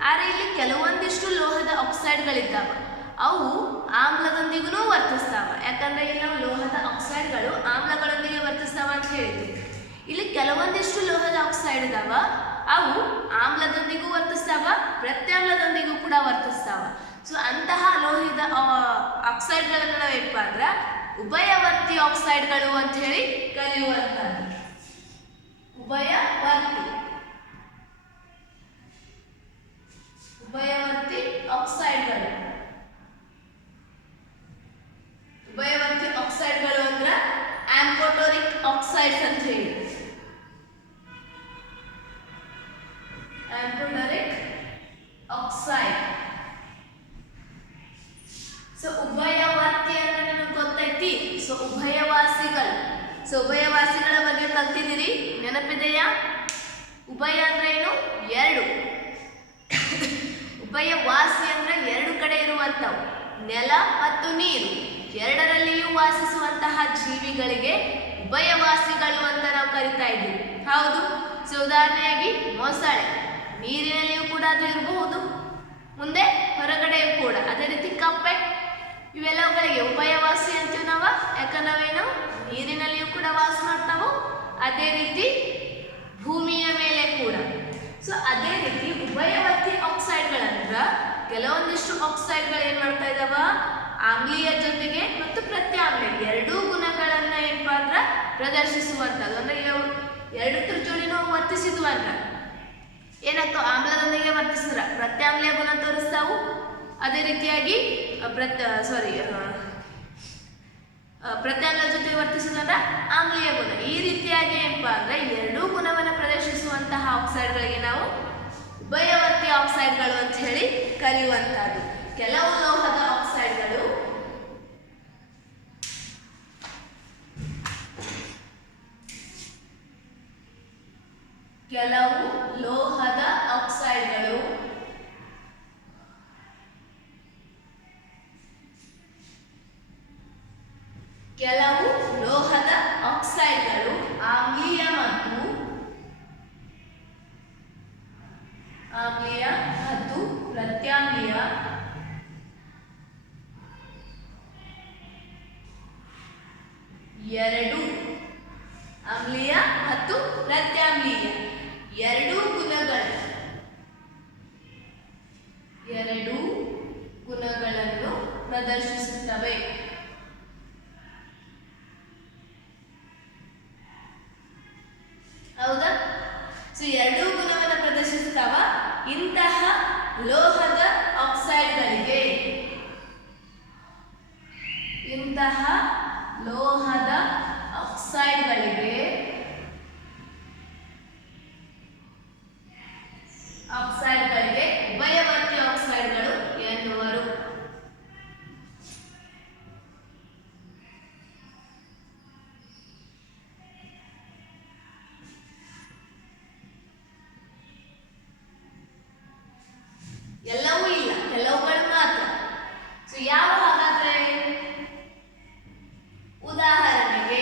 ಆದರೆ ಇಲ್ಲಿ ಕೆಲವೊಂದಿಷ್ಟು ಲೋಹದ ಆಕ್ಸೈಡ್ಗಳಿದ್ದಾವೆ, ಅವು ಆಮ್ಲದೊಂದಿಗೂ ವರ್ತಿಸ್ತಾವ. ಯಾಕಂದ್ರೆ ಇಲ್ಲಿ ನಾವು ಲೋಹದ ಆಕ್ಸೈಡ್ಗಳು ಆಮ್ಲಗಳೊಂದಿಗೆ ವರ್ತಿಸ್ತಾವ ಅಂತ ಹೇಳಿದ್ವಿ. ಇಲ್ಲಿ ಕೆಲವೊಂದಿಷ್ಟು ಲೋಹದ ಆಕ್ಸೈಡ್ ಇದಾವ, ಅವು ಆಮ್ಲದೊಂದಿಗೂ ವರ್ತಿಸ್ತಾವ, ಪ್ರತ್ಯಾಮ್ಲದೊಂದಿಗೂ ಕೂಡ ವರ್ತಿಸ್ತಾವ. ಸೊ ಅಂತಹ ಲೋಹದ ಆಕ್ಸೈಡ್ಗಳನ್ನು ನಾವೇನಪ್ಪ ಅಂದ್ರೆ ಉಭಯವರ್ತಿ ಆಕ್ಸೈಡ್ಗಳು ಅಂತ ಹೇಳಿ ಕರೆಯುವಂಥದ್ದು. ಉಭಯವರ್ತಿ ಆಕ್ಸೈಡ್ಗಳು. ಉಭಯವರ್ತಿ ಆಕ್ಸೈಡ್ಗಳು ಅಂದ್ರೆ ಆಂಫೋಟೋರಿಕ್ ಆಕ್ಸೈಡ್ಸ್ ಅಂತ ಹೇಳಿ. ಆಂಫೋಟೋರಿಕ್ ಆಕ್ಸೈಡ್. ಸೊ ಉಭಯವರ್ತಿ ಅಂದ್ರೆ ನಮಗೆ ಗೊತ್ತೈತಿ. ಸೊ ಉಭಯವಾಸಿಗಳು. ಸೊ ಉಭಯವಾಸಿಗಳ ಬಗ್ಗೆ ಕಲ್ತಿದ್ದೀರಿ, ನೆನಪಿದೆಯಾ? ಉಭಯ ಅಂದ್ರೆ ಏನು? 2. ಉಭಯವಾಸಿ ಅಂದ್ರೆ 2 ಕಡೆ ಇರುವಂಥವು, ನೆಲ ಮತ್ತು ನೀರು ಎರಡರಲ್ಲಿಯೂ ವಾಸಿಸುವಂತಹ ಜೀವಿಗಳಿಗೆ ಉಭಯವಾಸಿಗಳು ಅಂತ ನಾವು ಕರಿತಾ ಇದ್ದೀವಿ. ಹೌದು. ಸೊ ಉದಾಹರಣೆಯಾಗಿ ಮೊಸಳೆ, ನೀರಿನಲ್ಲಿಯೂ ಕೂಡ ಅದು ಇರಬಹುದು, ಮುಂದೆ ಹೊರಗಡೆಯೂ ಕೂಡ. ಅದೇ ರೀತಿ ಕಪ್ಪೆ, ಇವೆಲ್ಲವುಗಳಿಗೆ ಉಭಯವಾಸಿ ಅಂತೀವಿ ನಾವು. ಯಾಕಂದ್ರೆ ನಾವೇನು ನೀರಿನಲ್ಲಿಯೂ ಕೂಡ ವಾಸ ಮಾಡ್ತಾವು, ಅದೇ ರೀತಿ ಭೂಮಿಯ ಮೇಲೆ ಕೂಡ. ಸೊ ಅದೇ ರೀತಿ ಉಭಯವರ್ತಿ ಆಕ್ಸೈಡ್ಗಳಂದ್ರ ಕೆಲವೊಂದಿಷ್ಟು ಆಕ್ಸೈಡ್ಗಳು ಏನ್ ಮಾಡ್ತಾ ಇದಾವ, ಆಮ್ಲೀಯ ಜೊತೆಗೆ ಮತ್ತು ಪ್ರತ್ಯಾಮ್ಲೀಯ 2 ಗುಣಗಳನ್ನ ಏನಪ್ಪಾ ಅಂದ್ರ ಪ್ರದರ್ಶಿಸುವಂಥದ್ದು. ಅಂದ್ರೆ 2 ಜೋಡಿ ನಾವು ವರ್ತಿಸಿದ್ವು ಅಂದ್ರ ಏನಾಗ್ತಾವ, ಆಮ್ಲದೊಂದಿಗೆ ವರ್ತಿಸಿದ್ರ ಪ್ರತ್ಯಾಮ್ಲೀಯ ಗುಣ ತೋರಿಸ್ತಾವು. ಅದೇ ರೀತಿಯಾಗಿ ಪ್ರತ್ಯಾಮ್ಲ ಜೊತೆ ವರ್ತಿಸಿದ್ರ ಆಮ್ಲೀಯ ಗುಣ. ಈ ರೀತಿಯಾಗಿ ಏನಪ್ಪಾ ಅಂದ್ರೆ 2 ಗುಣವನ್ನು ಪ್ರದರ್ಶಿಸುವಂತಹ ಆಕ್ಸೈಡ್ಗಳಿಗೆ ನಾವು ಉಭಯವರ್ತಿ ಆಕ್ಸೈಡ್ಗಳು ಅಂತ ಹೇಳಿ ಕರೆಯುವಂತಹದ್ದು. ಕೆಲವು ಲೋಹದ ಆಕ್ಸೈಡ್ಗಳು ಕೆಲವು ಲೋಹದ ಆಕ್ಸೈಡ್ಗಳು ಆಮ್ಲೀಯ ಮತ್ತು ಪ್ರತ್ಯಾಮ್ಲೀಯ ಎರಡು ಆಮ್ಲೀಯ ಮತ್ತು ಪ್ರತ್ಯಾಮ್ಲೀಯ ಎರಡು ಗುಣಗಳನ್ನು ಪ್ರದರ್ಶಿಸುತ್ತವೆ. ಹೌದಾ? ಸೊ ಎರಡೂ ಗುಣವನ್ನು ಪ್ರದರ್ಶಿಸುತ್ತಾವ. ಇಂತಹ ಲೋಹದ ಆಕ್ಸೈಡ್ಗಳಿಗೆ ಉಭಯವರ್ತಿ ಆಕ್ಸೈಡ್ಗಳು ಎನ್ನುವರು. ಎಲ್ಲವೂ ಇಲ್ಲ, ಕೆಲವುಗಳು ಮಾತ್ರ. ಸೊ ಯಾವ ಹಾಗಾದ್ರೆ? ಉದಾಹರಣೆಗೆ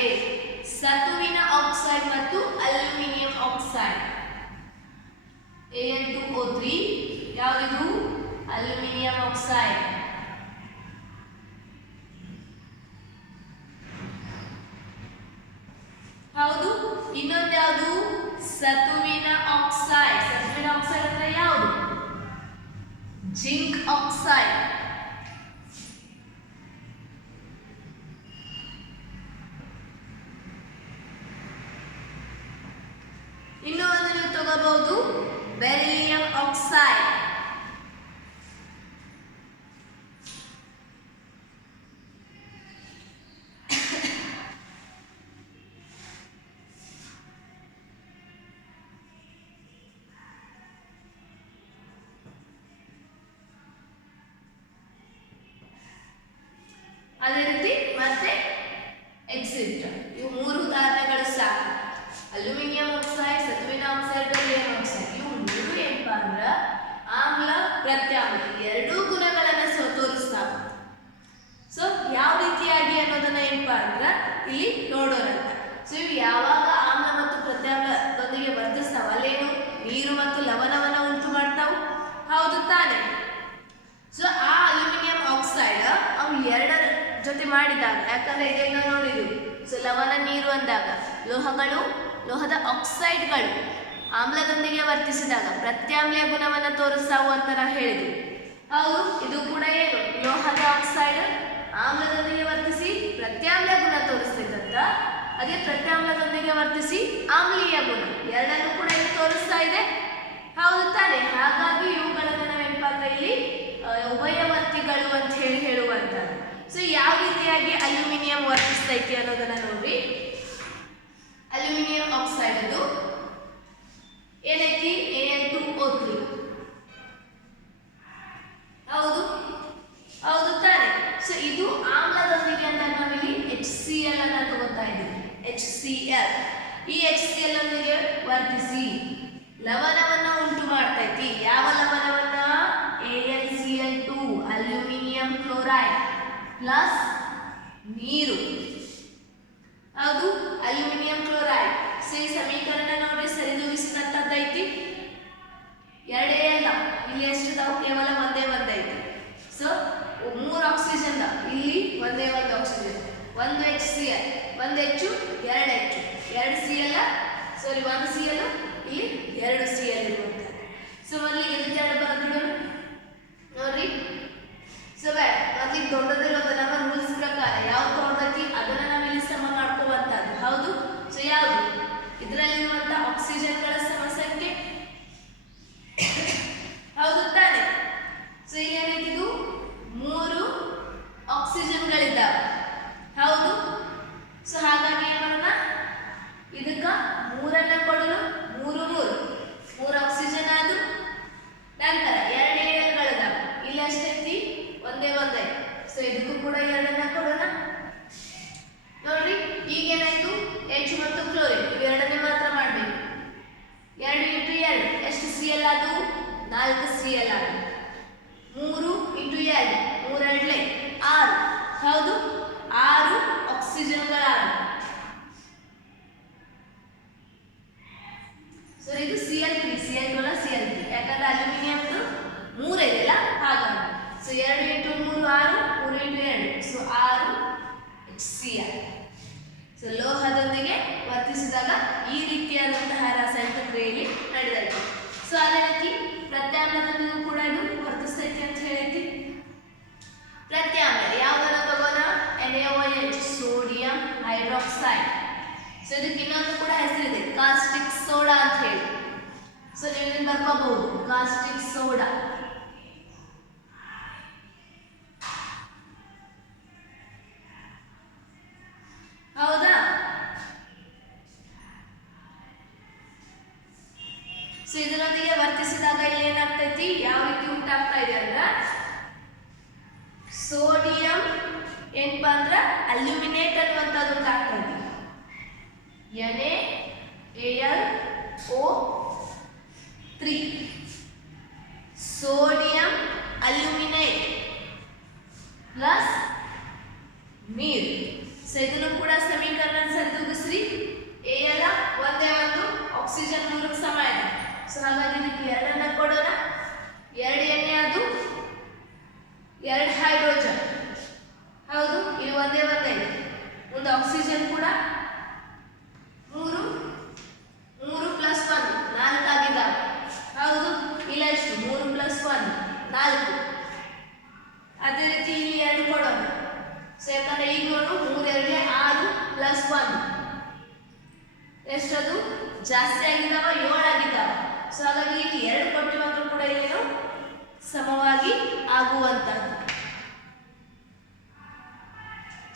ಅದೇ ರೀತಿ ಮತ್ತೆ ಎಕ್ಸಿಟ್. ಇವು 3 ಉದಾಹರಣೆಗಳು ಸಾಕು. ಅಲ್ಯೂಮಿನಿಯಂ ಆಕ್ಸೈಡ್, ಸತುವಿನ ಆಕ್ಸೈಡ್, ಬೆರಿಲಿಯಂ ಆಕ್ಸೈಡ್ ಇವು 3 ಏನಪ್ಪ ಅಂದ್ರೆ ಆಮ್ಲ ಪ್ರತ್ಯಾಮ್ಲ ಎರಡೂ ಗುಣಗಳನ್ನು ತೋರಿಸ್ತಾವ. ಸೊ ಯಾವ ರೀತಿಯಾಗಿ ಅನ್ನೋದನ್ನ ಏನಪ್ಪ ಅಂದ್ರೆ ಇಲ್ಲಿ ನೋಡೋಣ. ಸೊ ಇವು ಯಾವಾಗ ಆಮ್ಲ ಮತ್ತು ಪ್ರತ್ಯಾಮ್ಲದೊಂದಿಗೆ ವರ್ತಿಸ್ತಾವ ಅಲ್ಲೇನು ನೀರು ಮತ್ತು ಲವಣವನ್ನು ಉಂಟು ಮಾಡ್ತಾವ, ಹೌದು ತಾನೆ. ಸೊ ಆ ಅಲ್ಯೂಮಿನಿಯಂ ಆಕ್ಸೈಡ್ ಅವು ಎರಡರ ಜೊತೆ ಮಾಡಿದಾಗ, ಯಾಕಂದ್ರೆ ಇದನ್ನ ನೋಡಿದ್ವಿ, ಸೊ ಲವಣ ನೀರು ಅಂದಾಗ ಲೋಹದ ಆಕ್ಸೈಡ್ಗಳು ಆಮ್ಲದೊಂದಿಗೆ ವರ್ತಿಸಿದಾಗ ಪ್ರತ್ಯಾಮ್ಲೀಯ ಗುಣವನ್ನು ತೋರಿಸ್ತಾವು ಅಂತ ನಾವು ಹೇಳಿದ್ವಿ. ಹೌದು, ಇದು ಕೂಡ ಏನು ಲೋಹದ ಆಕ್ಸೈಡ್ ಆಮ್ಲದೊಂದಿಗೆ ವರ್ತಿಸಿ ಪ್ರತ್ಯಾಮ್ಲೀಯ ಗುಣ ತೋರಿಸ್ತೈತಂತ, ಅದೇ ಪ್ರತ್ಯಾಮ್ಲದೊಂದಿಗೆ ವರ್ತಿಸಿ ಆಮ್ಲೀಯ ಗುಣ ಎರಡನ್ನೂ ಕೂಡ ಇಲ್ಲಿ ತೋರಿಸ್ತಾ ಇದೆ, ಹೌದು ತಾನೆ. ಹಾಗಾಗಿ ಇವುಗಳನ್ನು ನಾವೇನಪ್ಪ ಅಂದ್ರೆ ಇಲ್ಲಿ ಉಭಯವರ್ತಿಗಳು ಅಂತ ಹೇಳುವಂಥದ್ದು. ಸೊ ಯಾವ ರೀತಿಯಾಗಿ ಅಲ್ಯೂಮಿನಿಯಂ ವರ್ತಿಸ್ತೈತಿ ಅನ್ನೋದನ್ನ ನೋಡ್ರಿ. ಅಲ್ಯೂಮಿನಿಯಂ ಆಕ್ಸೈಡ್ ಅದು ಏನೈತಿ Al2O3, ಹೌದು ತಾನೆ. ಸೊ ಇದು ಆಮ್ಲದೊಂದಿಗೆ ಅಂತ ನಾವಿಲ್ಲಿ HCl ಅನ್ನ ತಗೋತಾ ಇದ್ದೀವಿ. HCl ಈ HCl ಒಂದಿಗೆ ವರ್ತಿಸಿ ಲವಣವನ್ನ ಉಂಟು ಮಾಡ್ತೈತಿ. ಯಾವ ಲವಣವನ್ನ? AlCl2 ಅಲ್ಯೂಮಿನಿಯಂ ಕ್ಲೋರೈಡ್ ಪ್ಲಸ್ ನೀರು, ಹೌದು ಅಲ್ಯೂಮಿನಿಯಂ ಕ್ಲೋರೈಡ್. ಸೊ ಈ ಸಮೀಕರಣ ನೋಡ್ರಿ ಸರಿದೂಗಿಸಿದಂತದ್ದೈತಿ. ಎರಡೇ ಅಲ್ಲ, ಇಲ್ಲಿ ಎಷ್ಟಿದಾವು? ಕೇವಲ ಒಂದೇ ಐತಿ. ಸೊ 3 ಆಕ್ಸಿಜನ್ ಇಲ್ಲಿ ಒಂದೇ ಆಕ್ಸಿಜನ್, ಒಂದು HCl, ಒಂದು ಹೆಚ್ಚು 2 ಹೆಚ್ಚು, 2 Cl, ಸಾರಿ 1 Cl, ಇಲ್ಲಿ 2 Cl ಇರುವಂಥದ್ದು. ಸೊ ಮೊದಲಿಗೆ ಇದಕ್ಕೆ ಎರಡು ಬರೆದ್ಬಿಡೋಣ ನೋಡ್ರಿ. ಸೊ ಮೊದಲಿಗೆ ದೊಡ್ಡದಿರೋದು ನಮ್ಮ ರೂಲ್ಸ್ ಪ್ರಕಾರ ಯಾವ್ದು ತೊಗೊಂಡೈತಿ ಅದನ್ನ ನಾವಿಲ್ಲಿ ಸಮ ಮಾಡ್ಕೋವಂಥದ್ದು, ಹೌದು. ಸೊ ಯಾವುದು? ಇದರಲ್ಲಿರುವಂಥ ಆಕ್ಸಿಜನ್ಗಳ ಸಮಸಂಖ್ಯೆ, ಹೌದು ತಾನೆ. ಸೊ ಇಲ್ಲಿ ಏನಿದು 3 ಆಕ್ಸಿಜನ್ಗಳಿದ್ದಾವೆ, ಹೌದು. ಸೊ ಹಾಗಾಗಿ ಏನ್ ಮಾಡೋಣ, ಇದಕ್ಕ 3ಅನ್ನ ಕೊಡೋಣ. 3 ಆಕ್ಸಿಜನ್ ಆದು. ನಂತರ 2 ಏಳಗಳಿದಾವೆ, ಇಲ್ಲಿ ಅಷ್ಟೈತಿ ಒಂದೇ ಐತಿ. ಸೊ ಇದಕ್ಕೂ ಕೂಡ 2ಅನ್ನ ಕೊಡೋಣ ನೋಡ್ರಿ. ಈಗೇನಾಯ್ತು? H ಮತ್ತು ಕ್ಲೋರಿನ್ ಇವೆರಡನ್ನೇ ಮಾತ್ರ ಮಾಡಬೇಕು. 2 × 2 ಎಷ್ಟು Cl ಅದು? 4 Cl ಅದು. 3 × 2 3 2 6, ಹೌದು 6 ಆಕ್ಸಿಜನ್ಗಳಾದವು. ಸೊ ಇದು Cl3 Cl3, ಯಾಕಂದ್ರೆ ಅಲ್ಯೂಮಿನಿಯಂದು 3 ಇದೆಯಲ್ಲ ಹಾಗಾಗಿ. So 2 × 3 6, 3 × 2 so 6 HCl. ಸೊ ಲೋಹದೊಂದಿಗೆ ವರ್ತಿಸಿದಾಗ ಈ ರೀತಿಯಾದಂತಹ ರಾಸಾಯನಿಕ ಕ್ರಿಯೆಯಲ್ಲಿ ನಡೆದೈತಿ. ಸೊ ಅದೇ ರೀತಿ ಪ್ರತ್ಯಾಮ್ಲದೊಂದಿಗೂ ಕೂಡ ಇದು ವರ್ತಿಸ್ತೈತಿ ಅಂತ ಹೇಳೈತಿ. ಪ್ರತ್ಯಾಮ್ಲ ಯಾವುದನ್ನ ತಗೋಣ? NaOH sodium hydroxide. ಸೊ ಇದಕ್ಕೆ ಇನ್ನೊಂದು ಕೂಡ ಹೆಸರಿದೆ, ಕಾಸ್ಟಿಕ್ ಸೋಡಾ ಅಂತ ಹೇಳಿ. ಸೊ ನೀವು ಇದನ್ನು ಬರ್ಕೋಬಹುದು, ಕಾಸ್ಟಿಕ್ ಸೋಡಾ. ಹೌದಾ? ಸೊ ಇದರೊಂದಿಗೆ ವರ್ತಿಸಿದಾಗ ಇಲ್ಲಿ ಏನಾಗ್ತೈತಿ, ಯಾವ ರೀತಿ ಉಂಟಾಗ್ತಾ ಇದೆ ಅಂದ್ರೆ ಸೋಡಿಯಂ ಏನಪ್ಪಾ ಅಂದ್ರೆ ಅಲ್ಯೂಮಿನೇಟ್ ಅನ್ನುವಂಥದ್ದು ಉಂಟಾಗ್ತಾ ಇದೆ. NaAlO3 ಸೋಡಿಯಂ ಅಲ್ಯೂಮಿನೇಟ್ ಪ್ಲಸ್ ನೀರು. ಸೊ ಇದನ್ನು ಕೂಡ ಸಮೀಕರಣ ಸರಿದೂಗಿಸ್ರಿ. Al ಒಂದೇ ಆಕ್ಸಿಜನ್ 3ಕ್ಕೆ ಸಮ ಇದೆ. ಸೊ ಹಾಗಾಗಿ ಇದಕ್ಕೆ 2ಅನ್ನ ಕೊಡೋಣ. 2 Na ಅದು 2 ಹೈಡ್ರೋಜನ್, ಹೌದು ಇಲ್ಲಿ ಒಂದೇ ಇದೆ. ಒಂದು ಆಕ್ಸಿಜನ್ ಕೂಡ 3 + 1 4 ಆಗಿದ್ದಾವೆ, ಹೌದು ಇಲ್ಲ ಎಷ್ಟು 3 + 1 4. ಅದೇ ರೀತಿ ಇಲ್ಲಿ 2 ಕೊಡೋಣ. ಸೊ ಯಾಕಂದ್ರೆ ಈಗ ನೋಡು 3 2 6 + 1 ಎಷ್ಟದು ಜಾಸ್ತಿ ಆಗಿದ್ದಾವ, 7 ಆಗಿದ್ದಾವ. ಸೊ ಹಾಗಾಗಿ ಇಲ್ಲಿ 2 ಕೊಟ್ಟಿವಂದ್ರೂ ಕೂಡ ಏನು ಸಮವಾಗಿ ಆಗುವಂಥದ್ದು.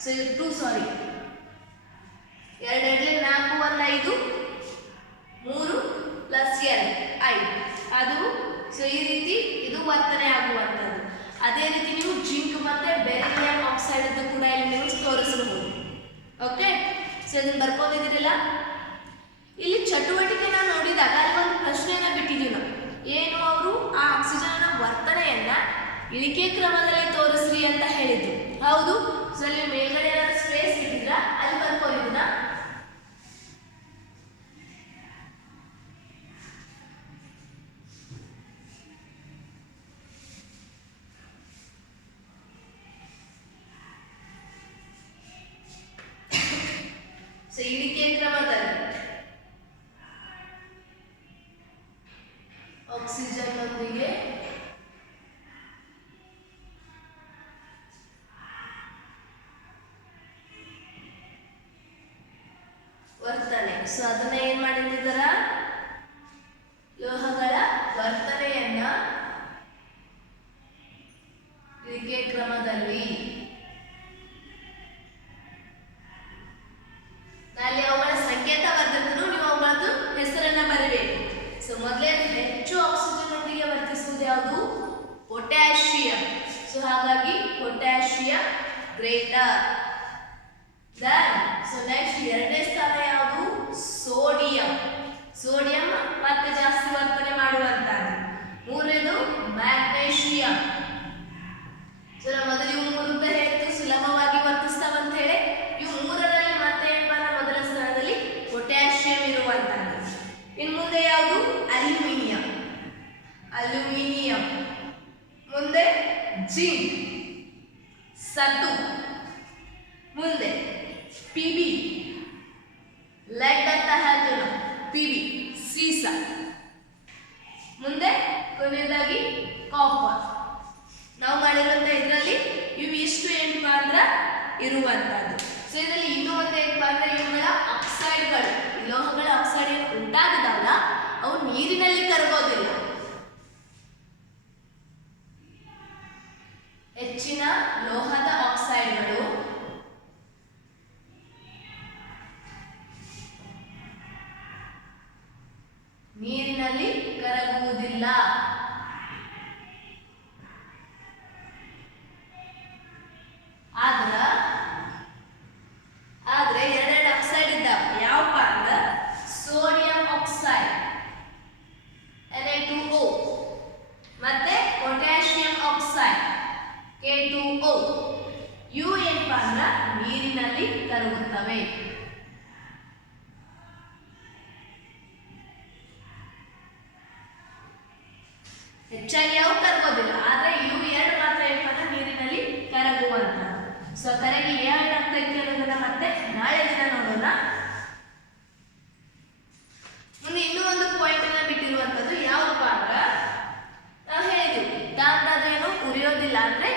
ಸೊ ಇದು 2 ಸಾರಿ 2 2 4 1 5 3 + 2 5 ಅದು. ಸೊ ಈ ರೀತಿ ಇದು ವರ್ತನೆ ಆಗುವಂಥದ್ದು. ಅದೇ ರೀತಿ ನೀವು ಜಿಂಕ್ ಮತ್ತೆ ಬೆರಿಲಿಯಂ ಆಕ್ಸೈಡ್ ಆಕ್ಸೈಡ್ ಅದು ಕೂಡ ಇಲ್ಲಿ ನೀವು ತೋರಿಸಬಹುದು. ಓಕೆ, ಸೊ ಇದನ್ನ ಬರ್ಕೊಂಡಿದ್ದೀರಲ್ಲ. ಇಲ್ಲಿ ಚಟುವಟಿಕೆನ ನೋಡಿದಾಗ ಅಲ್ಲಿ ಒಂದು ಪ್ರಶ್ನೆಯನ್ನ ಬಿಟ್ಟಿದ್ದೀವಿ ನಾವು. ಏನು ಅವರು ಆ ಆಕ್ಸಿಜನ್ ವರ್ತನೆಯನ್ನ ಇಳಿಕೆ ಕ್ರಮದಲ್ಲಿ ತೋರಿಸ್ರಿ ಅಂತ ಹೇಳಿದ್ರು. ಹೌದು, ಸೊ ಅಲ್ಲಿ ಮೇಲ್ಗಡೆ ಏನಾದ್ರು ಸ್ಪೇಸ್ ಇಟ್ಟಿದ್ರ ಅಲ್ಲಿ ಬರ್ಕೊಂಡಿದ್ದೀನ. ಸೊ ಇಳಿಕೆ ಕ್ರಮದಲ್ಲಿ ಆಕ್ಸಿಜನ್ ನೊಂದಿಗೆ ವರ್ತನೆ. ಸೊ ಅದನ್ನ ಏನ್ ಮಾಡಿದ್ದಾರ, ಲೋಹಗಳ ವರ್ತನೆಯನ್ನ ಇಳಿಕೆ ಕ್ರಮದಲ್ಲಿ ಅಲ್ಲಿ ಅವುಗಳ ಸಂಕೇತ ಬರ್ತಿದ್ರು, ನೀವು ಅವುಗಳದ್ದು ಹೆಸರನ್ನ ಬರೀಬೇಕು. ಸೊ ಮೊದಲೇ ಹೆಚ್ಚು ಆಕ್ಸಿಜನ್ ಒಟ್ಟಿಗೆ ವರ್ತಿಸುವುದು ಯಾವುದು, ಪೊಟ್ಯಾಷಿಯಂ. ಸೊ ಹಾಗಾಗಿ potassium greater than. So next ಎರಡನೇ ಸ್ಥಾನ ಯಾವುದು, ಸೋಡಿಯಂ. ಸೋಡಿಯಂ ಮತ್ತೆ ಜಾಸ್ತಿ ವರ್ತನೆ ಮಾಡುವಂತದ್ದು. ಮೂರನೇದು ಮ್ಯಾಗ್ನೇಷಿಯಂ. ಸೊ ನಾವು ಮೊದಲು ಇವು ಮೂರು ಹೇಳ್ತು ಸುಲಭವಾಗಿ ವರ್ತಿಸ್ತಾವಂತ ಹೇಳಿ, ಇವು ಮೂರರಲ್ಲಿ ಮತ್ತೆ ಏನಪ್ಪ ಮೊದಲ ಸ್ಥಾನದಲ್ಲಿ ಪೊಟ್ಯಾಷಿಯಂ ಇರುವಂತದ್ದು. ಇನ್ನು ಮುಂದೆ ಯಾವುದು, ಅಲ್ಯೂಮಿನಿಯಂ. ಅಲ್ಯೂಮಿನಿಯಂ ಮುಂದೆ ಜಿಂಕ್, ಸತು. ಮುಂದೆ ಪಿಬಿ, ಲೆಡ್ ಅಂತ ಹೇಳ್ತೀವಿ ನಾವು, ಪಿಬಿ ಸೀಸ. ಮುಂದೆ ಕೊನೆಯದಾಗಿ ಕಾಪರ್. ನಾವು ಮಾಡಿರುವಂತ ಇದರಲ್ಲಿ ಇವು ಇಷ್ಟು ಏನಪ್ಪ ಅಂದ್ರೆ ಇರುವಂತದ್ದು. ಸೊ ಇದರಲ್ಲಿ ಇನ್ನೂ ಒಂದು ಏನಪ್ಪ ಅಂದ್ರೆ ಇವುಗಳ ಆಕ್ಸೈಡ್ಗಳು, ಲೋಹಗಳ ಆಕ್ಸೈಡ್ ಏನು ಉಂಟಾಗಿದಾವಲ್ಲ ಅವು ನೀರಿನಲ್ಲಿ ಕರಗೋದಿಲ್ಲ. ಹೆಚ್ಚಿನ ಲೋಹದ ಆಕ್ಸೈಡ್ಗಳು ನೀರಿನಲ್ಲಿ ಕರಗುವುದಿಲ್ಲ. ಆದ್ರೆ ಎರಡೆರಡು ಆಕ್ಸೈಡ್ ಇದ್ದಾವೆ. ಯಾವಪ್ಪ ಅಂದ್ರೆ ಸೋಡಿಯಂ ಆಕ್ಸೈಡ್ Na2O ಮತ್ತೆ ಪೊಟ್ಯಾಷಿಯಂ ಆಕ್ಸೈಡ್ K2O. ಇವು ಏನಪ್ಪ ಅಂದ್ರೆ ನೀರಿನಲ್ಲಿ ಕರಗುತ್ತವೆ. ಹೆಚ್ಚಾಗಿ ಅವು ಕರಗೋದಿಲ್ಲ, ಆದ್ರೆ ಇವು ಎರಡು ಮಾತ್ರ ಏನಪ್ಪ ನೀರಿನಲ್ಲಿ ಕರಗುವಂತ. ಸೊ ಕರಗಿ ಏನಾಗ್ತೈತಿ ಅನ್ನೋದನ್ನ ಮತ್ತೆ ನಾಳೆ ದಿನ ನೋಡೋಣ. ಮುಂದೆ ಇನ್ನೂ ಒಂದು ಪಾಯಿಂಟ್ ಅನ್ನ ಬಿಟ್ಟಿರುವಂತದ್ದು ಯಾವಪ್ಪ ಅಂದ್ರೆ, ನಾವು ಹೇಳಿದ್ವಿ ತಾಮ್ರದೇನು ಉರಿಯೋದಿಲ್ಲ, ಅಂದ್ರೆ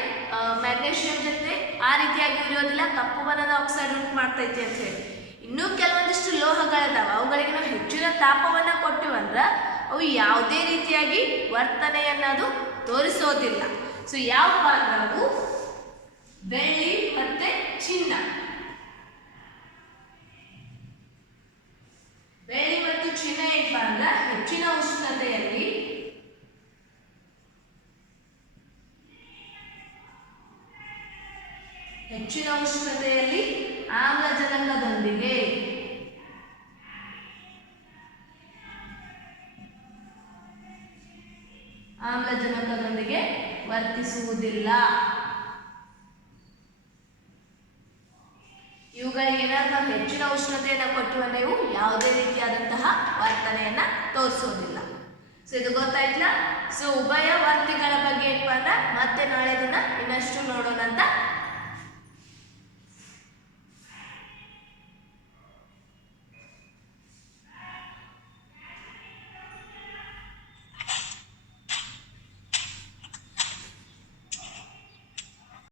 ಮ್ಯಾಗ್ನೇಷಿಯಂ ಜೊತೆ ಆ ರೀತಿಯಾಗಿ ಉರಿಯೋದಿಲ್ಲ, ಕಪ್ಪು ಬಣ್ಣದ ಆಕ್ಸೈಡ್ ಉಂಟು ಮಾಡ್ತೈತಿ ಅಂತ ಹೇಳಿ. ಇನ್ನೂ ಕೆಲವೊಂದಿಷ್ಟು ಲೋಹಗಳಿದಾವ, ಅವುಗಳಿಗೆ ನಾವು ಹೆಚ್ಚಿನ ತಾಪವನ್ನ ಕೊಟ್ಟಿವಂದ್ರೆ ಅವು ಯಾವುದೇ ರೀತಿಯಾಗಿ ವರ್ತನೆಯನ್ನದು ತೋರಿಸೋದಿಲ್ಲ. ಸೊ ಯಾವಪ್ಪ ಅಂದ್ರೆ ಅವು ಬೆಳ್ಳಿ ಮತ್ತೆ ಚಿನ್ನ. ಬೆಳ್ಳಿ ಮತ್ತು ಚಿನ್ನ ಏನಪ್ಪ ಅಂದ್ರೆ ಹೆಚ್ಚಿನ ಉಷ್ಣತೆಯಲ್ಲಿ ಆಮ್ಲಜನಕದೊಂದಿಗೆ ವರ್ತಿಸುವುದಿಲ್ಲ. ಇವುಗಳಿಗೆ ಏನಾದರೂ ಹೆಚ್ಚಿನ ಉಷ್ಣತೆಯನ್ನು ಕೊಟ್ಟುವ ನೀವು ಯಾವುದೇ ರೀತಿಯಾದಂತಹ ವರ್ತನೆಯನ್ನ ತೋರಿಸೋದಿಲ್ಲ. ಸೊ ಇದು ಗೊತ್ತಾಯ್ತಲ್ಲ. ಸೊ ಉಭಯ ವರ್ತಿಗಳ ಬಗ್ಗೆ ಏನಪ್ಪ ಅಂದ್ರೆ ಮತ್ತೆ ನಾಳೆ ದಿನ ಇನ್ನಷ್ಟು ನೋಡೋಣ ಅಂತ